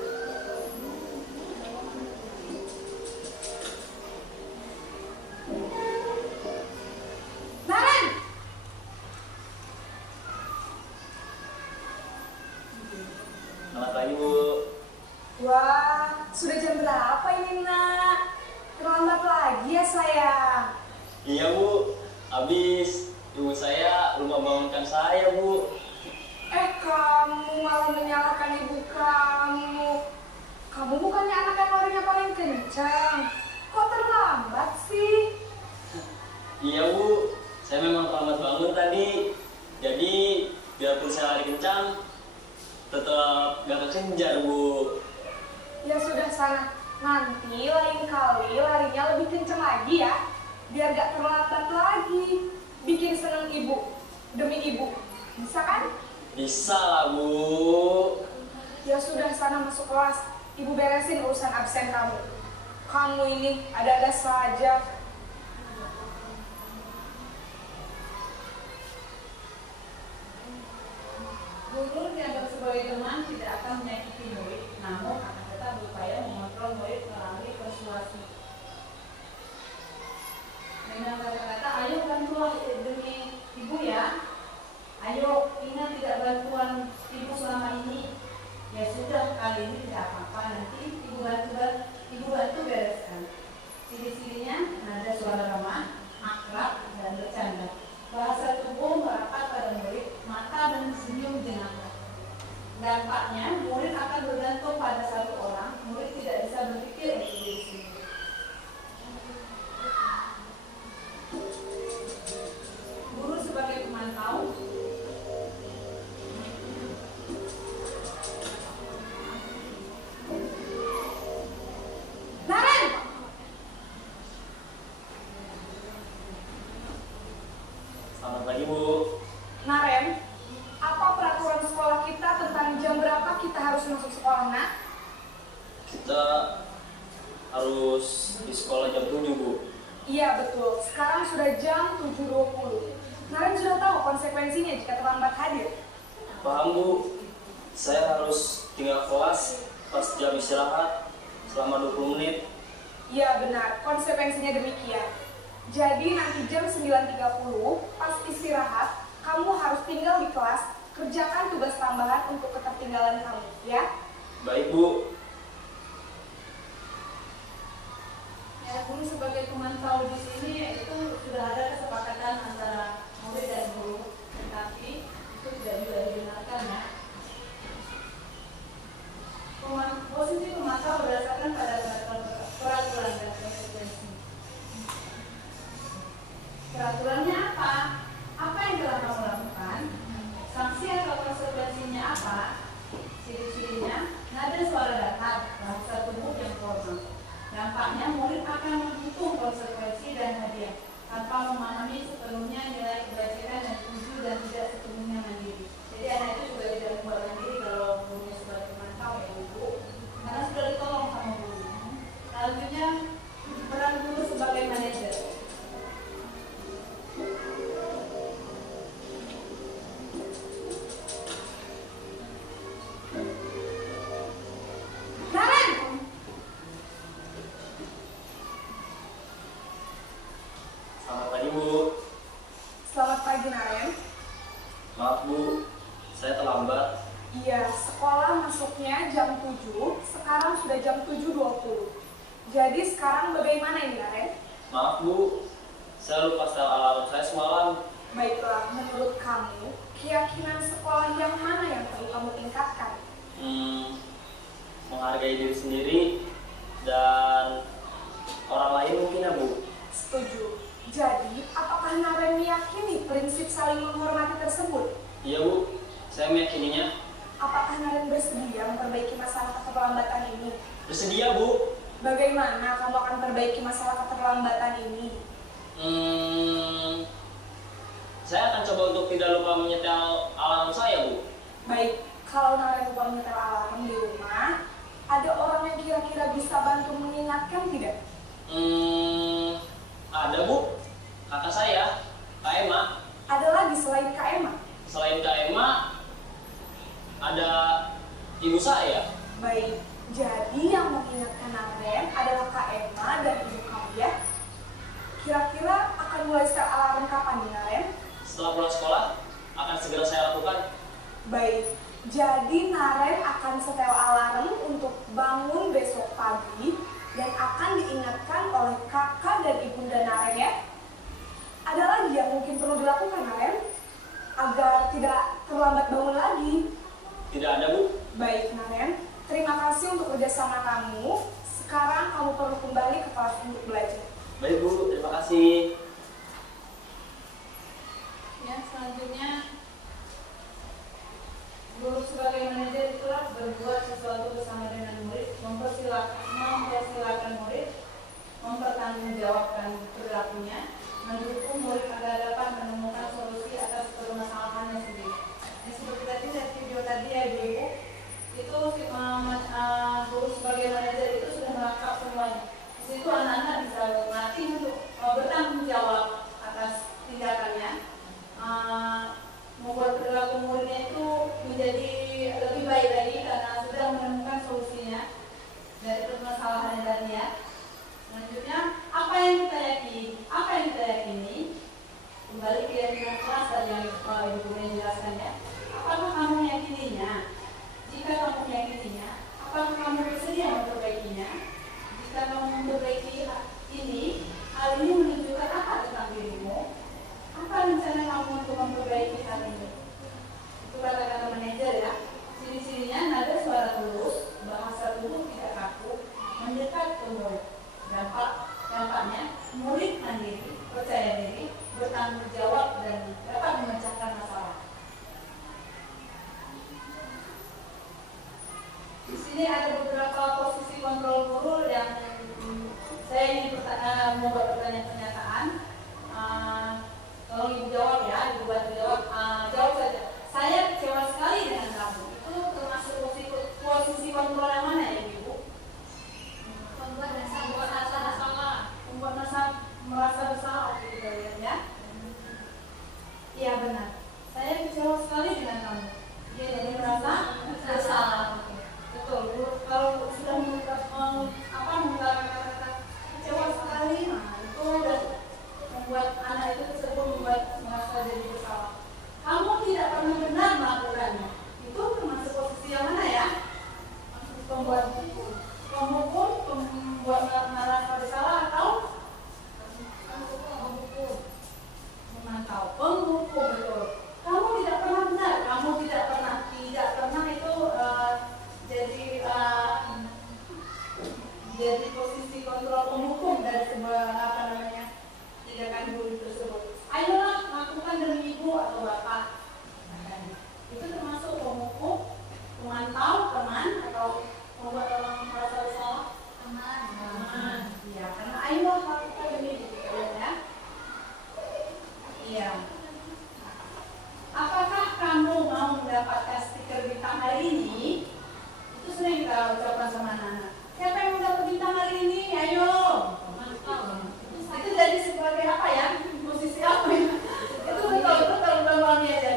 Naren! Selamat pagi Bu. Wah, sudah jam berapa ini, nak? Terlambat lagi ya, sayang? Iya Bu. Habis ibu saya lupa bangunkan saya Bu. Kamu malah menyalahkan ibu kamu. Kamu bukannya anak yang larinya paling kencang. Kok Tapi lain kali larinya lebih kenceng lagi ya, biar gak terlambat lagi. Bikin seneng ibu, demi ibu. Bisa kan? Bisa lah, Bu. Ya sudah, sana masuk kelas. Ibu beresin urusan absen kamu. Kamu ini ada-ada saja. Guru yang sebagai teman tidak akan menyakiti murid, namun akan tetap berupaya mengontrol murid melalui persuasi. Dengan kata-kata, ayo bantuan demi ibu ya. Ayo, ingat tidak bantuan ibu selama ini. Ya sudah, kali ini tidak apa-apa. Nanti ibu bantu bereskan. Ciri-cirinya nada suara ramah, akrab, dan bercanda. Bahasa tubuh merapat pada murid, mata dan senyum jenaka. Dampaknya, murid akan bergantung pada satu orang. Murid tidak bisa berpikir untuk diri sendiri. Guru sebagai pemantau. Naren! Selamat pagi, Bu. Naren, apa peraturan sekolah kita tentang jam berapa kita harus masuk sekolah, nak? Kita harus di sekolah jam 7, Bu. Iya betul, sekarang sudah jam 7.20. Naren sudah tahu konsekuensinya jika terlambat hadir. Paham, Bu. Saya harus tinggal kelas pas jam istirahat selama 20 menit. Iya benar, konsekuensinya demikian. Jadi nanti jam 9.30 pas istirahat, kamu harus tinggal di kelas, kerjakan tugas tambahan untuk ketertinggalan kamu, ya? Baik, Bu. Ya, guru sebagai pemantau di sini itu sudah ada kesepakatan antara murid dan guru, tapi itu tidak juga dibenarkan ya. Posisi pemantau berdasarkan pada peraturan dan konsekuensi. Peraturannya apa? Apa yang telah kamu lakukan? Sanksi atau konsekuensinya apa? Ciri-cirinya nada suara datar, bahasa tubuh yang formal. Dampaknya murid akan menghitung konsekuensi dan hadiah tanpa memahami sepenuhnya nilai kebajikan dan tuju dan tidak sepenuhnya mandiri. Jadi anak itu juga tidak membuat mandiri kalau gurunya sebagai pemantau ya ibu, karena sudah ditolong sama guru. Selanjutnya peran guru sebagai manajer. Naren! Selamat pagi, Bu. Selamat pagi, Naren. Maaf, Bu. Saya terlambat. Iya, sekolah masuknya jam 7, sekarang sudah jam 7.20. Jadi sekarang bagaimana ini, Naren? Maaf, Bu. Saya lupa setel alarm saya semalam. Baiklah, menurut kamu, keyakinan sekolah yang mana yang perlu kamu tingkatkan? Menghargai diri sendiri dan orang lain mungkin ya, Bu. Setuju. Jadi, apakah Naren meyakini prinsip saling menghormati tersebut? Iya, Bu. Saya meyakininya. Apakah Naren bersedia memperbaiki masalah keterlambatan ini? Bersedia, Bu. Bagaimana kamu akan perbaiki masalah keterlambatan ini? Saya akan coba untuk tidak lupa menyetel alarm saya, Bu. Baik, kalau Naren lupa menyetel alarm di rumah, ada orang yang kira-kira bisa bantu mengingatkan tidak? Ada, Bu. Kakak saya, Kak Emma. Ada lagi selain Kak Emma? Selain Kak Emma, ada ibu saya. Baik, jadi yang mengingatkan Naren adalah Kak Emma dan ibu kamu ya? Kira-kira akan mulai setel alarm kapan nih, Naren? Setelah pulang sekolah, akan segera saya lakukan. Baik, jadi Naren akan setel alarm untuk bangun besok pagi dan akan situ anak-anak bisa melatih untuk bertanggung jawab atas tindakannya, membuat perilaku muridnya itu menjadi lebih baik lagi karena sudah menemukan solusinya dari permasalahan tadi ya. Selanjutnya, apa yang kita yakini, kembali ke yang kelas tadi yang Ibu Guru jelaskan ya. Apakah kamu meyakininya? Jika kamu meyakininya, apakah kamu bersedia memperbaikinya? Jika kamu memperbaiki ini, hal ini menunjukkan apa tentang dirimu? Apa rencana kamu untuk memperbaiki hal ini? Itu kata-kata manajer ya. Ciri-cirinya nada suara tulus, bahasa tubuh tidak kaku, mendekat ke murid. Dampaknya, murid mandiri, percaya diri, bertanggung jawab dan dapat memecahkan masalah. Di sini ada beberapa posisi kontrol guru yang saya ingin membuat pertanyaan pernyataan. Tolong Ibu jawab ya, Ibu bantu jawab. Jawab saja. Saya kecewa sekali dengan kamu. Itu termasuk posisi kontrol yang mana ya Ibu? Membuat merasa bersalah gitu ya. Iya benar. Saya kecewa sekali dengan kamu. Dia jadi merasa bersalah. Betul. Kalau sudah mengutarakan kata-kata kecewa sekali, nah itu udah membuat anak itu tersebut merasa jadi bersalah. Kamu tidak pernah benar melakukannya. Itu termasuk posisi yang mana ya? Pembuat pemukul, membuat merasa bersalah atau memantau, penghukum betul. Kamu tidak pernah benar, kamu tidak pernah itu jadi posisi kontrol penghukum dari sebuah tindakan guru tersebut. Ayolah lakukan demi ibu atau bapak. Itu termasuk penghukum, memantau teman atau membuat orang merasa bersalah. Teman. Iya, karena ayolah lakukan demi ibu ya. Iya. Apakah kamu mau mendapatkan stiker bintang hari ini? Itu sering kita ucapkan sama anak-anak. Siapa yang mau dapat bintang hari ini? Ayo. Itu jadi sebagai apa ya? Posisi apa ya? Itu betul gampangnya aja.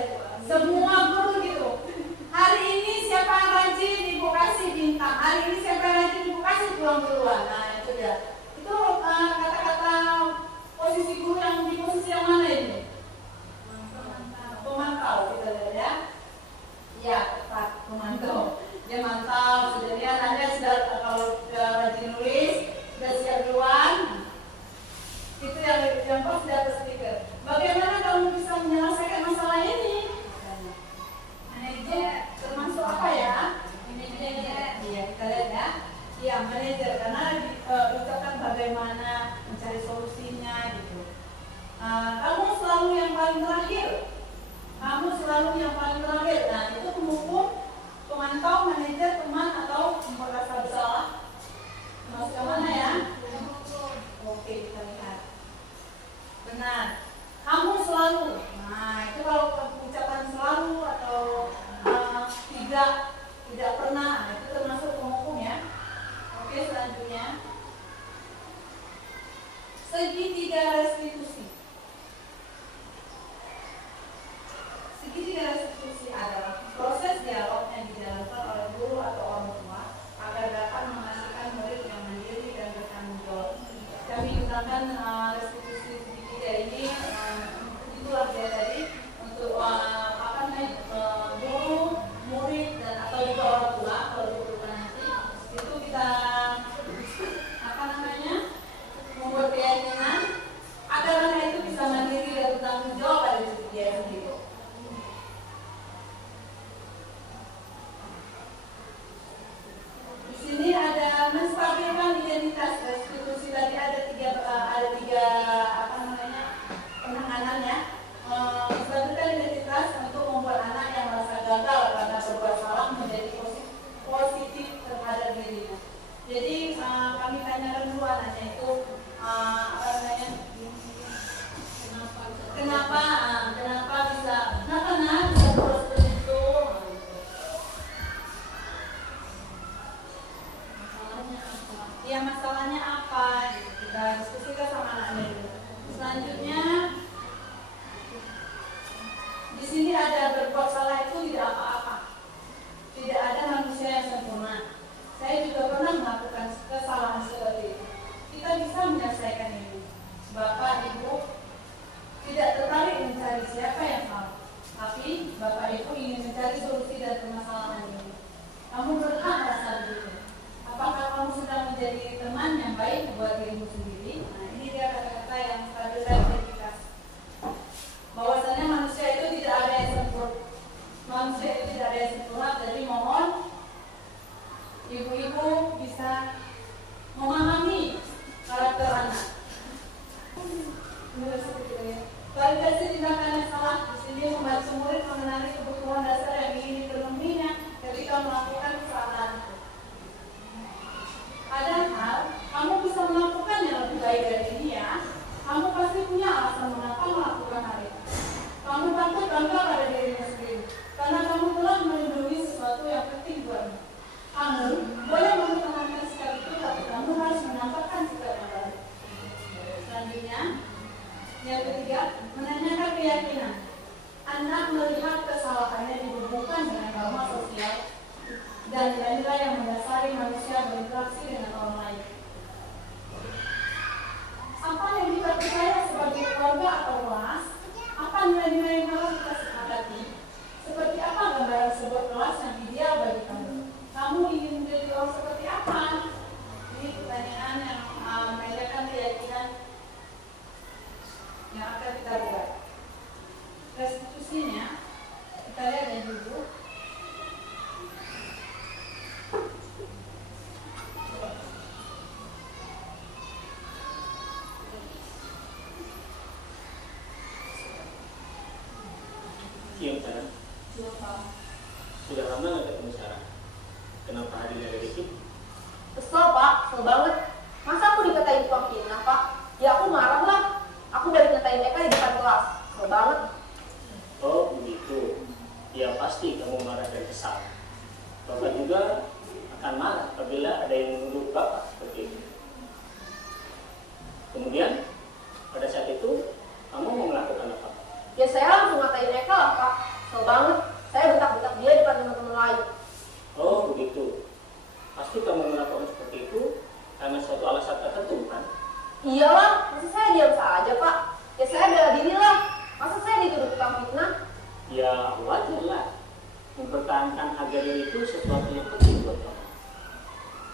Semua guru gitu. Hari ini siapa yang rajin Ibu kasih bintang. Hari ini siapa yang rajin Ibu kasih pulang duluan. Nah itu dia. Itu kata-kata posisi guru yang di posisi yang mana ini? Pemantau kita lihat ya. Iya tepat pemantau. Dia mantau, sudah lihat Anda sudah kalau sudah rajin nulis, sudah siap duluan. Itu yang pas sudah berstiker. Bagaimana kamu bisa menyelesaikan masalah ini? Manajer termasuk apa ya? Manajer. Iya kita lihat ya. Iya manajer karena diucapkan bagaimana mencari solusinya gitu. Kamu selalu yang paling terakhir. Nah itu penghukum, pemantau, manajer, teman atau merasa bersalah. Masuk ke mana ya? Oke kita lihat. Benar. Kamu selalu. Nah itu kalau ucapan selalu atau tidak pernah, nah, itu termasuk penghukum ya. Oke selanjutnya. Segitiga restitusi. Segitiga restitusi adalah proses dialog yang dijalankan oleh guru atau orang tua agar dapat menghasilkan murid yang mandiri dan bertanggung jawab. Kami gunakan restitusi segitiga ini itulah dia tadi untuk guru, murid dan atau juga orang tua kalau diperlukan nanti itu kita membuat keyakinan agar anak itu bisa mandiri dan bertanggung jawab pada diri dia sendiri. Di sini ada menstabilkan identitas restitusi tadi ada tiga penanganannya. Menstabilkan identitas untuk membuat anak yang merasa gagal karena berbuat salah menjadi positif terhadap dirinya. Jadi kami tanyakan dulu anaknya itu kenapa bisa berbuat seperti itu? Ya masalahnya apa? bisa menyelesaikan ini. Bapak Ibu tidak tertarik mencari siapa yang salah, tapi Bapak Ibu ingin mencari solusi dari permasalahan ini. Kamu berhak merasa begitu. Apakah kamu sedang menjadi teman yang baik buat dirimu sendiri? Nah, ini dia kata-kata yang stabil dan efikas. Bahwasanya manusia itu tidak ada yang sempurna. Manusia itu tidak ada yang sempurna, jadi mohon ibu-ibu bisa memahami karakter anak. Validasi tindakan yang salah di sini membantu murid mengenali kebutuhan dasar yang ingin dipenuhinya ketika melakukan kesalahan itu. Padahal kamu bisa melakukan yang lebih baik dari ini ya. Kamu pasti punya alasan mengapa melakukan hal itu. Kamu patut bangga pada dirimu sendiri karena kamu telah melindungi sesuatu yang penting buatmu. Kamu boleh mempertahankan sikap itu, tapi kamu harus menampakkan sikap yang baik. Selanjutnya, yang ketiga, menanyakan keyakinan. Anak melihat kesalahannya dihubungkan dengan norma sosial dan nilai-nilai yang mendasari manusia berinteraksi dengan orang lain. Apa yang kita percaya sebagai keluarga atau kelas? Apa nilai-nilai yang harus kita sepakati? Seperti apa gambaran sebuah kelas yang ideal bagi kamu? Kamu ingin menjadi orang seperti apa? Ini pertanyaan yang menanyakan keyakinan yang akan kita buat. Restitusinya kita lihat ya dulu. Iya, Sarah. Sudah lama nggak ketemu Sarah? Kenapa hari ini ada dikit? Kesel Pak, kesel banget. Masa aku dikatain tukang fitnah Pak? Ya aku marah lah. Aku balik ngatain Eka di depan kelas. Kesel banget. Oh begitu. Ya pasti kamu marah dan kesal. Bapak juga akan marah apabila ada yang menuduh Bapak seperti itu. Kemudian pada saat itu kamu mau melakukan apa? Ya saya langsung ngatain Eka lah Pak. Kesel banget. Saya bentak-bentak dia di depan teman-teman lain. Oh begitu. Pasti kamu melakukan seperti itu karena suatu alasan tertentu kan? Iyalah, masa saya diam saja Pak? Ya saya bela diri lah. Masa saya dituduh tukang fitnah? Ya wajar lah. Mempertahankan harga diri itu sesuatu yang penting buat kamu.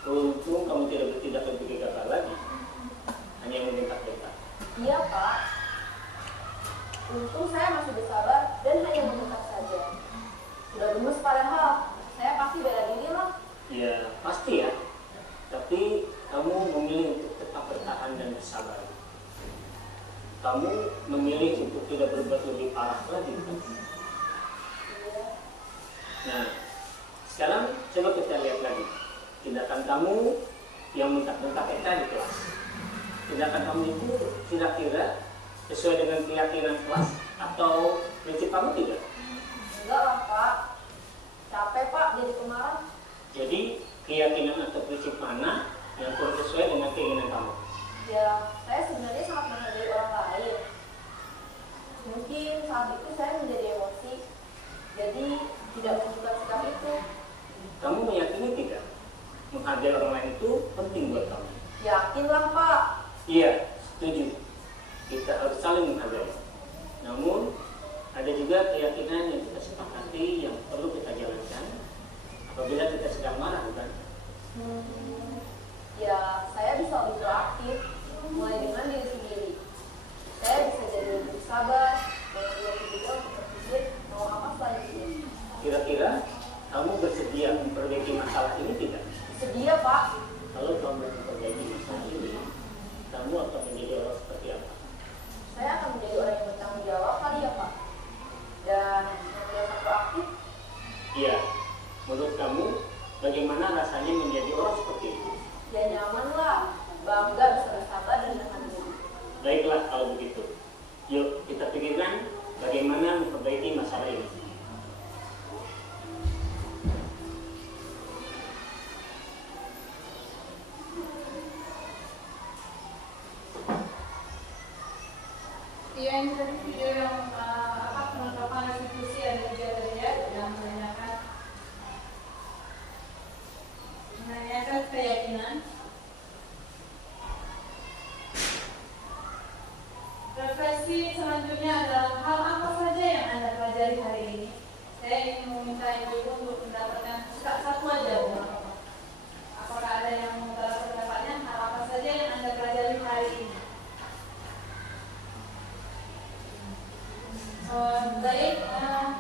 Beruntung kamu tidak bertindak lebih gegabah lagi. Hanya membentak-bentak. Iya Pak. Untung saya masih bersabar dan hanya membentak saja. Sudah gemes padahal. Saya pasti bela diri lah. Ya pasti ya. Tapi kamu memilih untuk tetap bertahan dan bersabar. Kamu memilih untuk tidak berbuat lebih parah lagi kan? Nah, sekarang coba kita lihat lagi tindakan kamu yang bentak-bentak Eka di kelas. Tindakan kamu itu kira-kira sesuai dengan keyakinan kelas atau prinsip kamu tidak? Enggak lah Pak. Capek Pak jadi pemarah. Jadi keyakinan atau prinsip mana yang kurang sesuai dengan keinginan kamu? Ya, saya sebenarnya sangat menghargai orang lain. Mungkin saat itu saya menjadi emosi, jadi tidak menunjukkan sikap itu. Kamu meyakini tidak? Menghargai orang lain itu penting buat kamu. Yakinlah Pak. Iya, setuju. Kita harus saling menghargai. Namun, ada juga keyakinan yang kita sepakati yang perlu kita jalankan apabila kita sedang marah, bukan? Ya, saya bisa lebih proaktif, mulai dengan diri sendiri. Saya bisa jadi lebih sabar, dan juga untuk berpikir mau apa selanjutnya. Kira-kira kamu bersedia memperbaiki masalah ini tidak? Sedia Pak. Kalau kamu memperbaiki masalah ini, kamu akan menjadi orang seperti apa? Saya akan menjadi orang yang bertanggung jawab kali ya Pak. Dan yang proaktif. Iya. Menurut kamu, bagaimana rasanya menjadi orang seperti itu? Ya nyaman lah, bangga bisa bersabar dan menahan diri. Baiklah kalau begitu. Yuk kita pikirkan bagaimana memperbaiki masalah ini. Iya, ini tadi video yang penangkapan restitusi ada juga tadi ya, yang menanyakan keyakinan. refleksi selanjutnya adalah hal apa saja yang Anda pelajari hari ini. Saya ingin meminta Ibu untuk mendapatkan satu aja, Bu. Apakah ada yang mengutarakan pendapatnya? Hal apa saja yang Anda pelajari hari ini? Baik,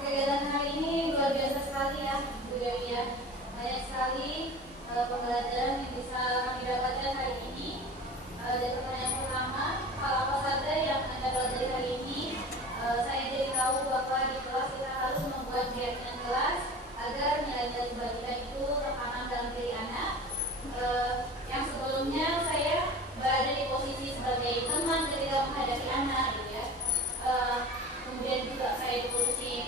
kegiatan hari ini luar biasa sekali ya, Bu Dewi ya. Banyak sekali pembelajaran yang bisa kami dapatkan hari ini. Dari pertanyaan pertama, hal apa saja yang Anda pelajari hari ini? Saya jadi tahu bahwa di kelas kita harus membuat kegiatan kelas agar nilai-nilai kebaikan itu tertanam dalam diri anak. Yang sebelumnya saya berada di posisi sebagai teman ketika menghadapi anak, gitu ya. Kemudian juga saya di posisi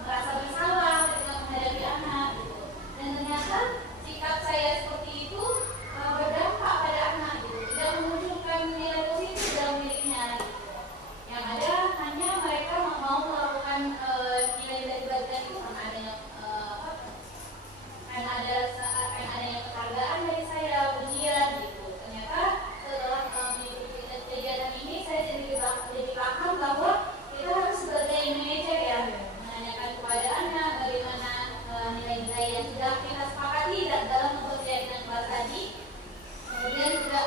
merasa bersalah ketika menghadapi anak, gitu. Dan ternyata sikap saya seperti itu berdampak pada anak, gitu. Tidak memunculkan nilai positif dalam dirinya, gitu. Yang ada hanya mereka mau melakukan nilai-nilai kebaikan itu karena adanya adanya penghargaan dari saya, ujian, gitu. Ternyata setelah mengikuti kegiatan ini saya jadi paham bahwa kita harus sebagai manajer ya, menanyakan kepada anak bagaimana nilai-nilai yang sudah kita sepakati dalam membuat kegiatan kelas tadi. Kemudian juga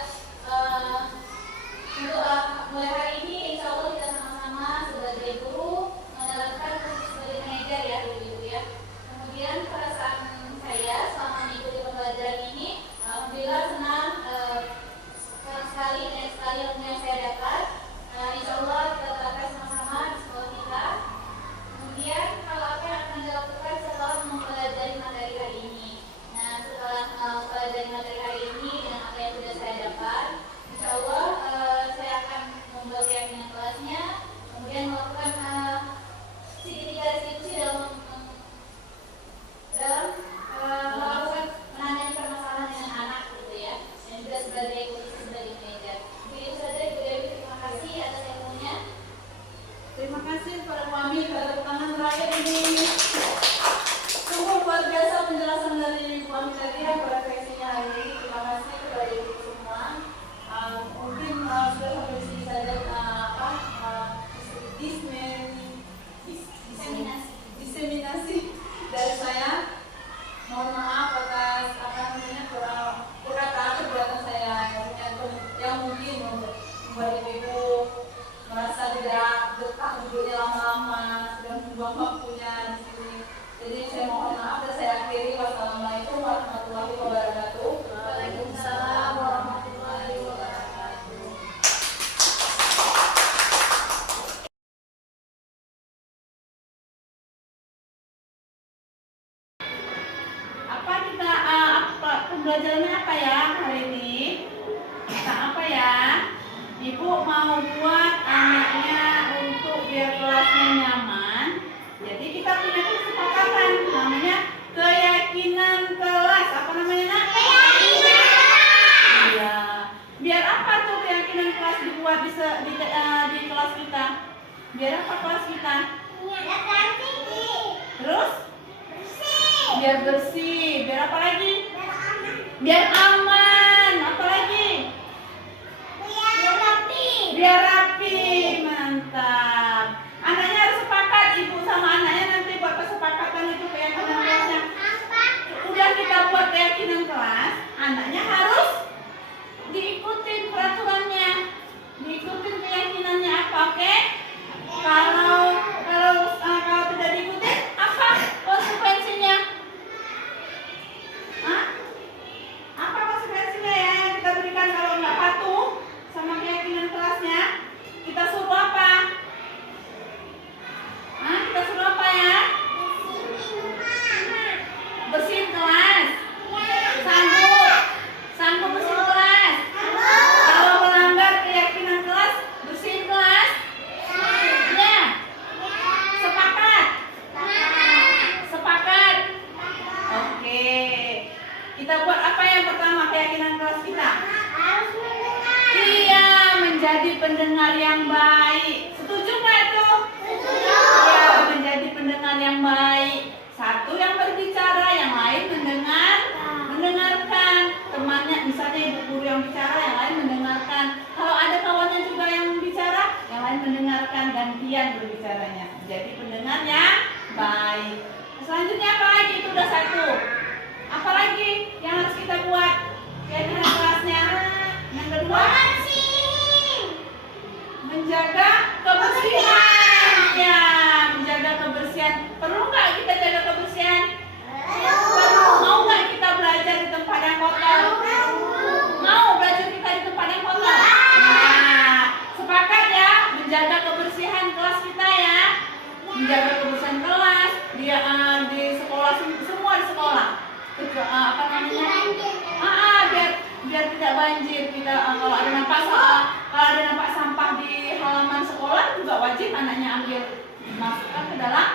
untuk mulai hari ini insya Allah kita sama-sama sebagai guru menerapkan fungsi sebagai manajer ya, Ibu ya. Kemudian perasaan saya selama mengikuti pembelajaran ini, alhamdulillah senang sekali dan sekali ilmu yang saya dapat. Insya Allah kita terapkan sama-sama di sekolah kita. Kemudian hal apa yang akan dilakukan setelah mempelajari materi hari ini? Nah, setelah mempelajari materi hari ini dengan apa yang sudah saya dapat, insya Allah saya akan membuat keyakinan kelasnya, kemudian melakukan segitiga restitusi dalam melakukan menangani permasalahan dengan anak, gitu ya, dan juga sebagai posisi sebagai manajer. Begitu saja Ibu Dewi, terima kasih atas ilmunya. Terima kasih kepada Bu Ami. Pada tangan terakhir ini sungguh luar biasa penjelasan dari Bu Ami tadi ya, pada sesinya hari ini. Terima kasih kepada Ibu semua. Mungkin sudah sampai di sini saja diseminasi dari saya. Mohon maaf atas perkataan saya yang mungkin membuat ibu merasa tidak betah duduknya lama-lama, sudah membuang waktunya di sini. Jadi saya mohon maaf dan saya akhiri. Wassalamualaikum warahmatullahi wabarakatuh. Waalaikumsalam warahmatullahi wabarakatuh. Pembelajarannya apa ya hari ini? Tentang apa ya? Ibu mau buat anaknya untuk biar kelasnya nyaman. Jadi kita punya kesepakatan namanya keyakinan kelas. Apa namanya, Nak? Keyakinan. Iya. Biar apa tuh keyakinan kelas dibuat di kelas kita? Biar apa kelas kita? Terus? Biar bersih. Biar apa lagi? Biar aman. Apa lagi? Biar rapi. Mantap. Anaknya harus sepakat, ibu sama anaknya nanti buat kesepakatan itu keyakinan kelasnya. Udah kita buat keyakinan kelas, anaknya harus diikutin peraturannya, diikutin keyakinannya apa, oke? Kalau tidak diikutin, apa konsekuensinya? Hah? Apa konsekuensinya ya yang kita berikan kalau nggak patuh sama keyakinan kelasnya? Kita suruh apa? Kita suruh apa ya? Bersihin kelas. Sanggup bersihin kelas. Kalau melanggar keyakinan kelas, bersihin kelas. Ya. Sepakat. Sepakat. Oke. Kita buat apa yang pertama keyakinan kelas kita? Iya, menjadi pendengar yang baik. Setuju nggak tuh? Setuju. Ya, menjadi pendengar yang baik. Satu yang berbicara, yang lain mendengarkan. Temannya, misalnya ibu guru yang bicara, yang lain mendengarkan. Kalau ada kawannya juga yang bicara, yang lain perhatian berbicaranya, menjadi pendengar yang baik. Selanjutnya apa lagi? Itu udah satu. Apa lagi yang harus kita buat? Kira-kira kelasnya. Yang kedua, menjaga kebersihan. Ya, menjaga kebersihan. Perlu nggak kita jaga kebersihan? Perlu. Mau nggak kita belajar di tempat yang kotor? Mau belajar kita di tempat yang kotor? Nah, sepakat ya, menjaga kebersihan kelas kita ya. Menjaga kebersihan kelas di sekolah, semua di sekolah. Apa namanya? Biar tidak banjir. Kita kalau ada nampak sampah di halaman sekolah juga wajib anaknya ambil, masukkan ke dalam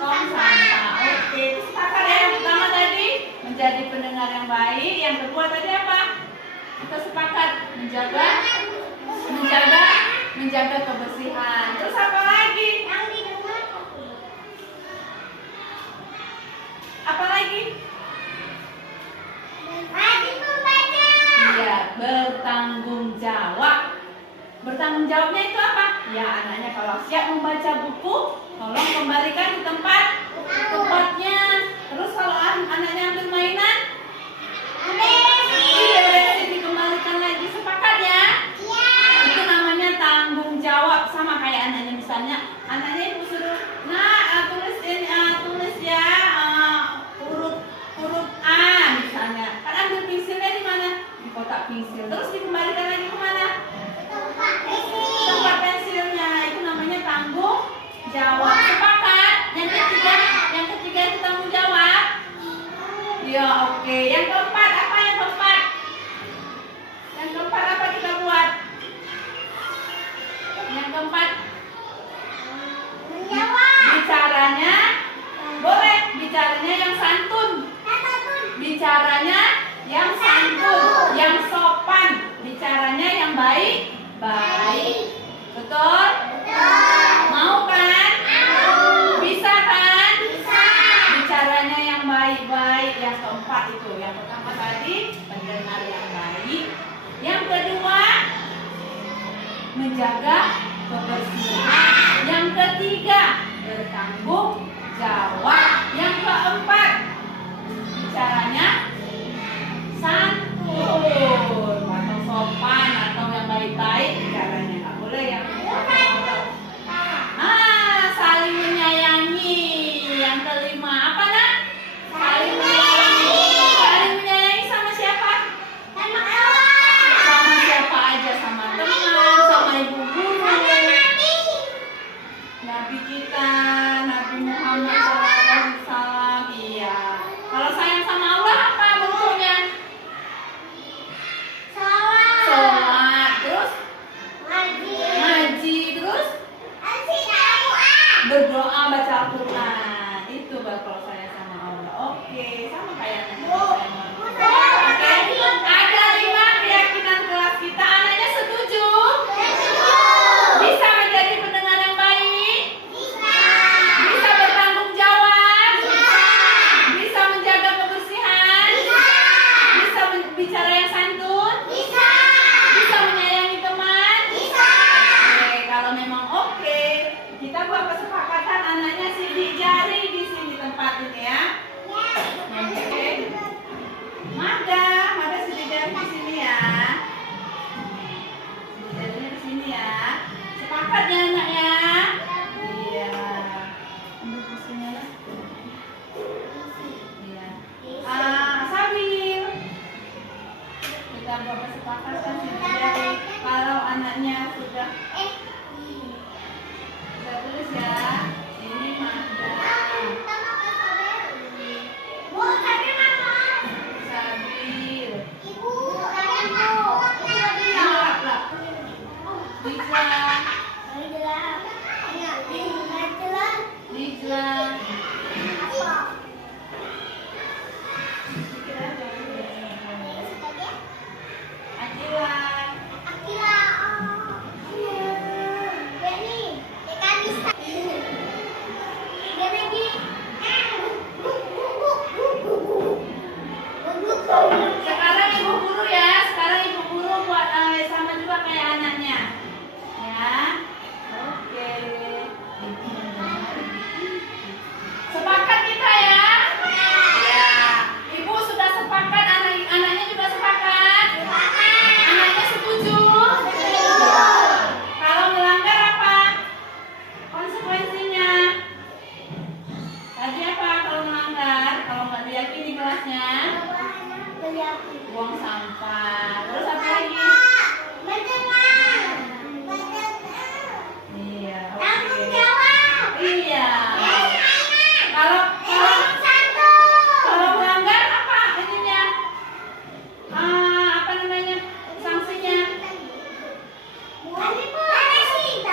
tong sampah. Oke, itu sepakat ya. Yang pertama tadi menjadi pendengar yang baik. Yang kedua tadi apa? Kita sepakat menjaga kebersihan. Terus apa lagi? Apa lagi? Iya, bertanggung jawab. Bertanggung jawabnya itu apa? Ya, anaknya kalau siap membaca buku, tolong kembalikan di tempatnya. Terus kalau anaknya ambil mainan, dikembalikan lagi. Sepakat ya? Itu namanya tanggung jawab. Sama kayak anaknya, misalnya anaknya ibu suruh, tulis ya huruf A misalnya. Kan ambil pensilnya di mana? Di kotak pensil. Terus dikembalikan lagi ke mana? Tempat pensilnya. Itu namanya tanggung jawab. Sepakat? Yang ketiga itu tanggung jawab. Ya, oke. Yang keempat apa? Yang keempat apa kita buat? Yang keempat bicaranya boleh, bicaranya yang santun. Bicaranya yang santun, yang sopan, bicaranya yang baik. Betul? Mau kan? Bisa kan? Bicaranya yang baik-baik. Yang keempat itu. Yang pertama tadi pendengar yang baik. Yang kedua menjaga kebersihan. Yang ketiga bertanggung jawab. Yang keempat bicaranya santun atau sopan atau yang baik-baik. Bicaranya nggak boleh yang saling menyayangi. Yang kelima apa nak? Saling menyayangi sama siapa? Sama siapa aja, sama teman, sama ibu guru, Nabi kita, Nabi Muhammad SAW. Iya. Kalau sayang sama Allah apa bentuknya? Sholat, terus ngaji, terus berdoa, baca Al-Quran. Itu baru kalau sayang sama Allah. Oke, sama kayak Oke, ada 5 keyakinan kelas kita. Anaknya setuju? Bisa menjadi pendengar yang baik? Bisa bertanggung jawab? Bisa menjaga kebersihan? Bisa bicara yang santun? Bisa menyayangi teman? Oke, kalau memang oke, kita buat kesepakatan anaknya sidik jari di sini tempat ini ya. Oke. Mada sidik jari di sini ya. Sidik jarinya di sini ya. Sepakat ya anak ya? Iya. Ambil kursinya lah. Iya. Sambil kita buat kesepakatan sidik jari. Kalau anaknya sudah tulis ya. Ini Mada. Sabil. Dijla. Sekarang ibu guru ya, buat sama juga kayak anaknya. Ya. Oke.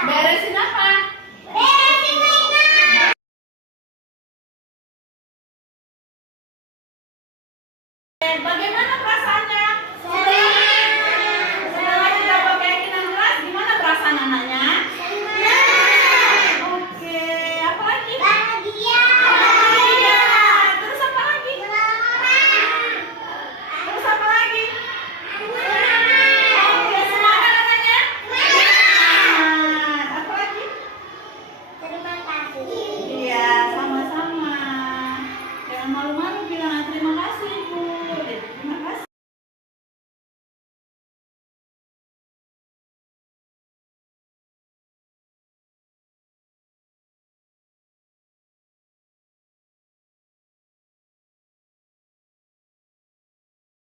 beres. Beresin apa?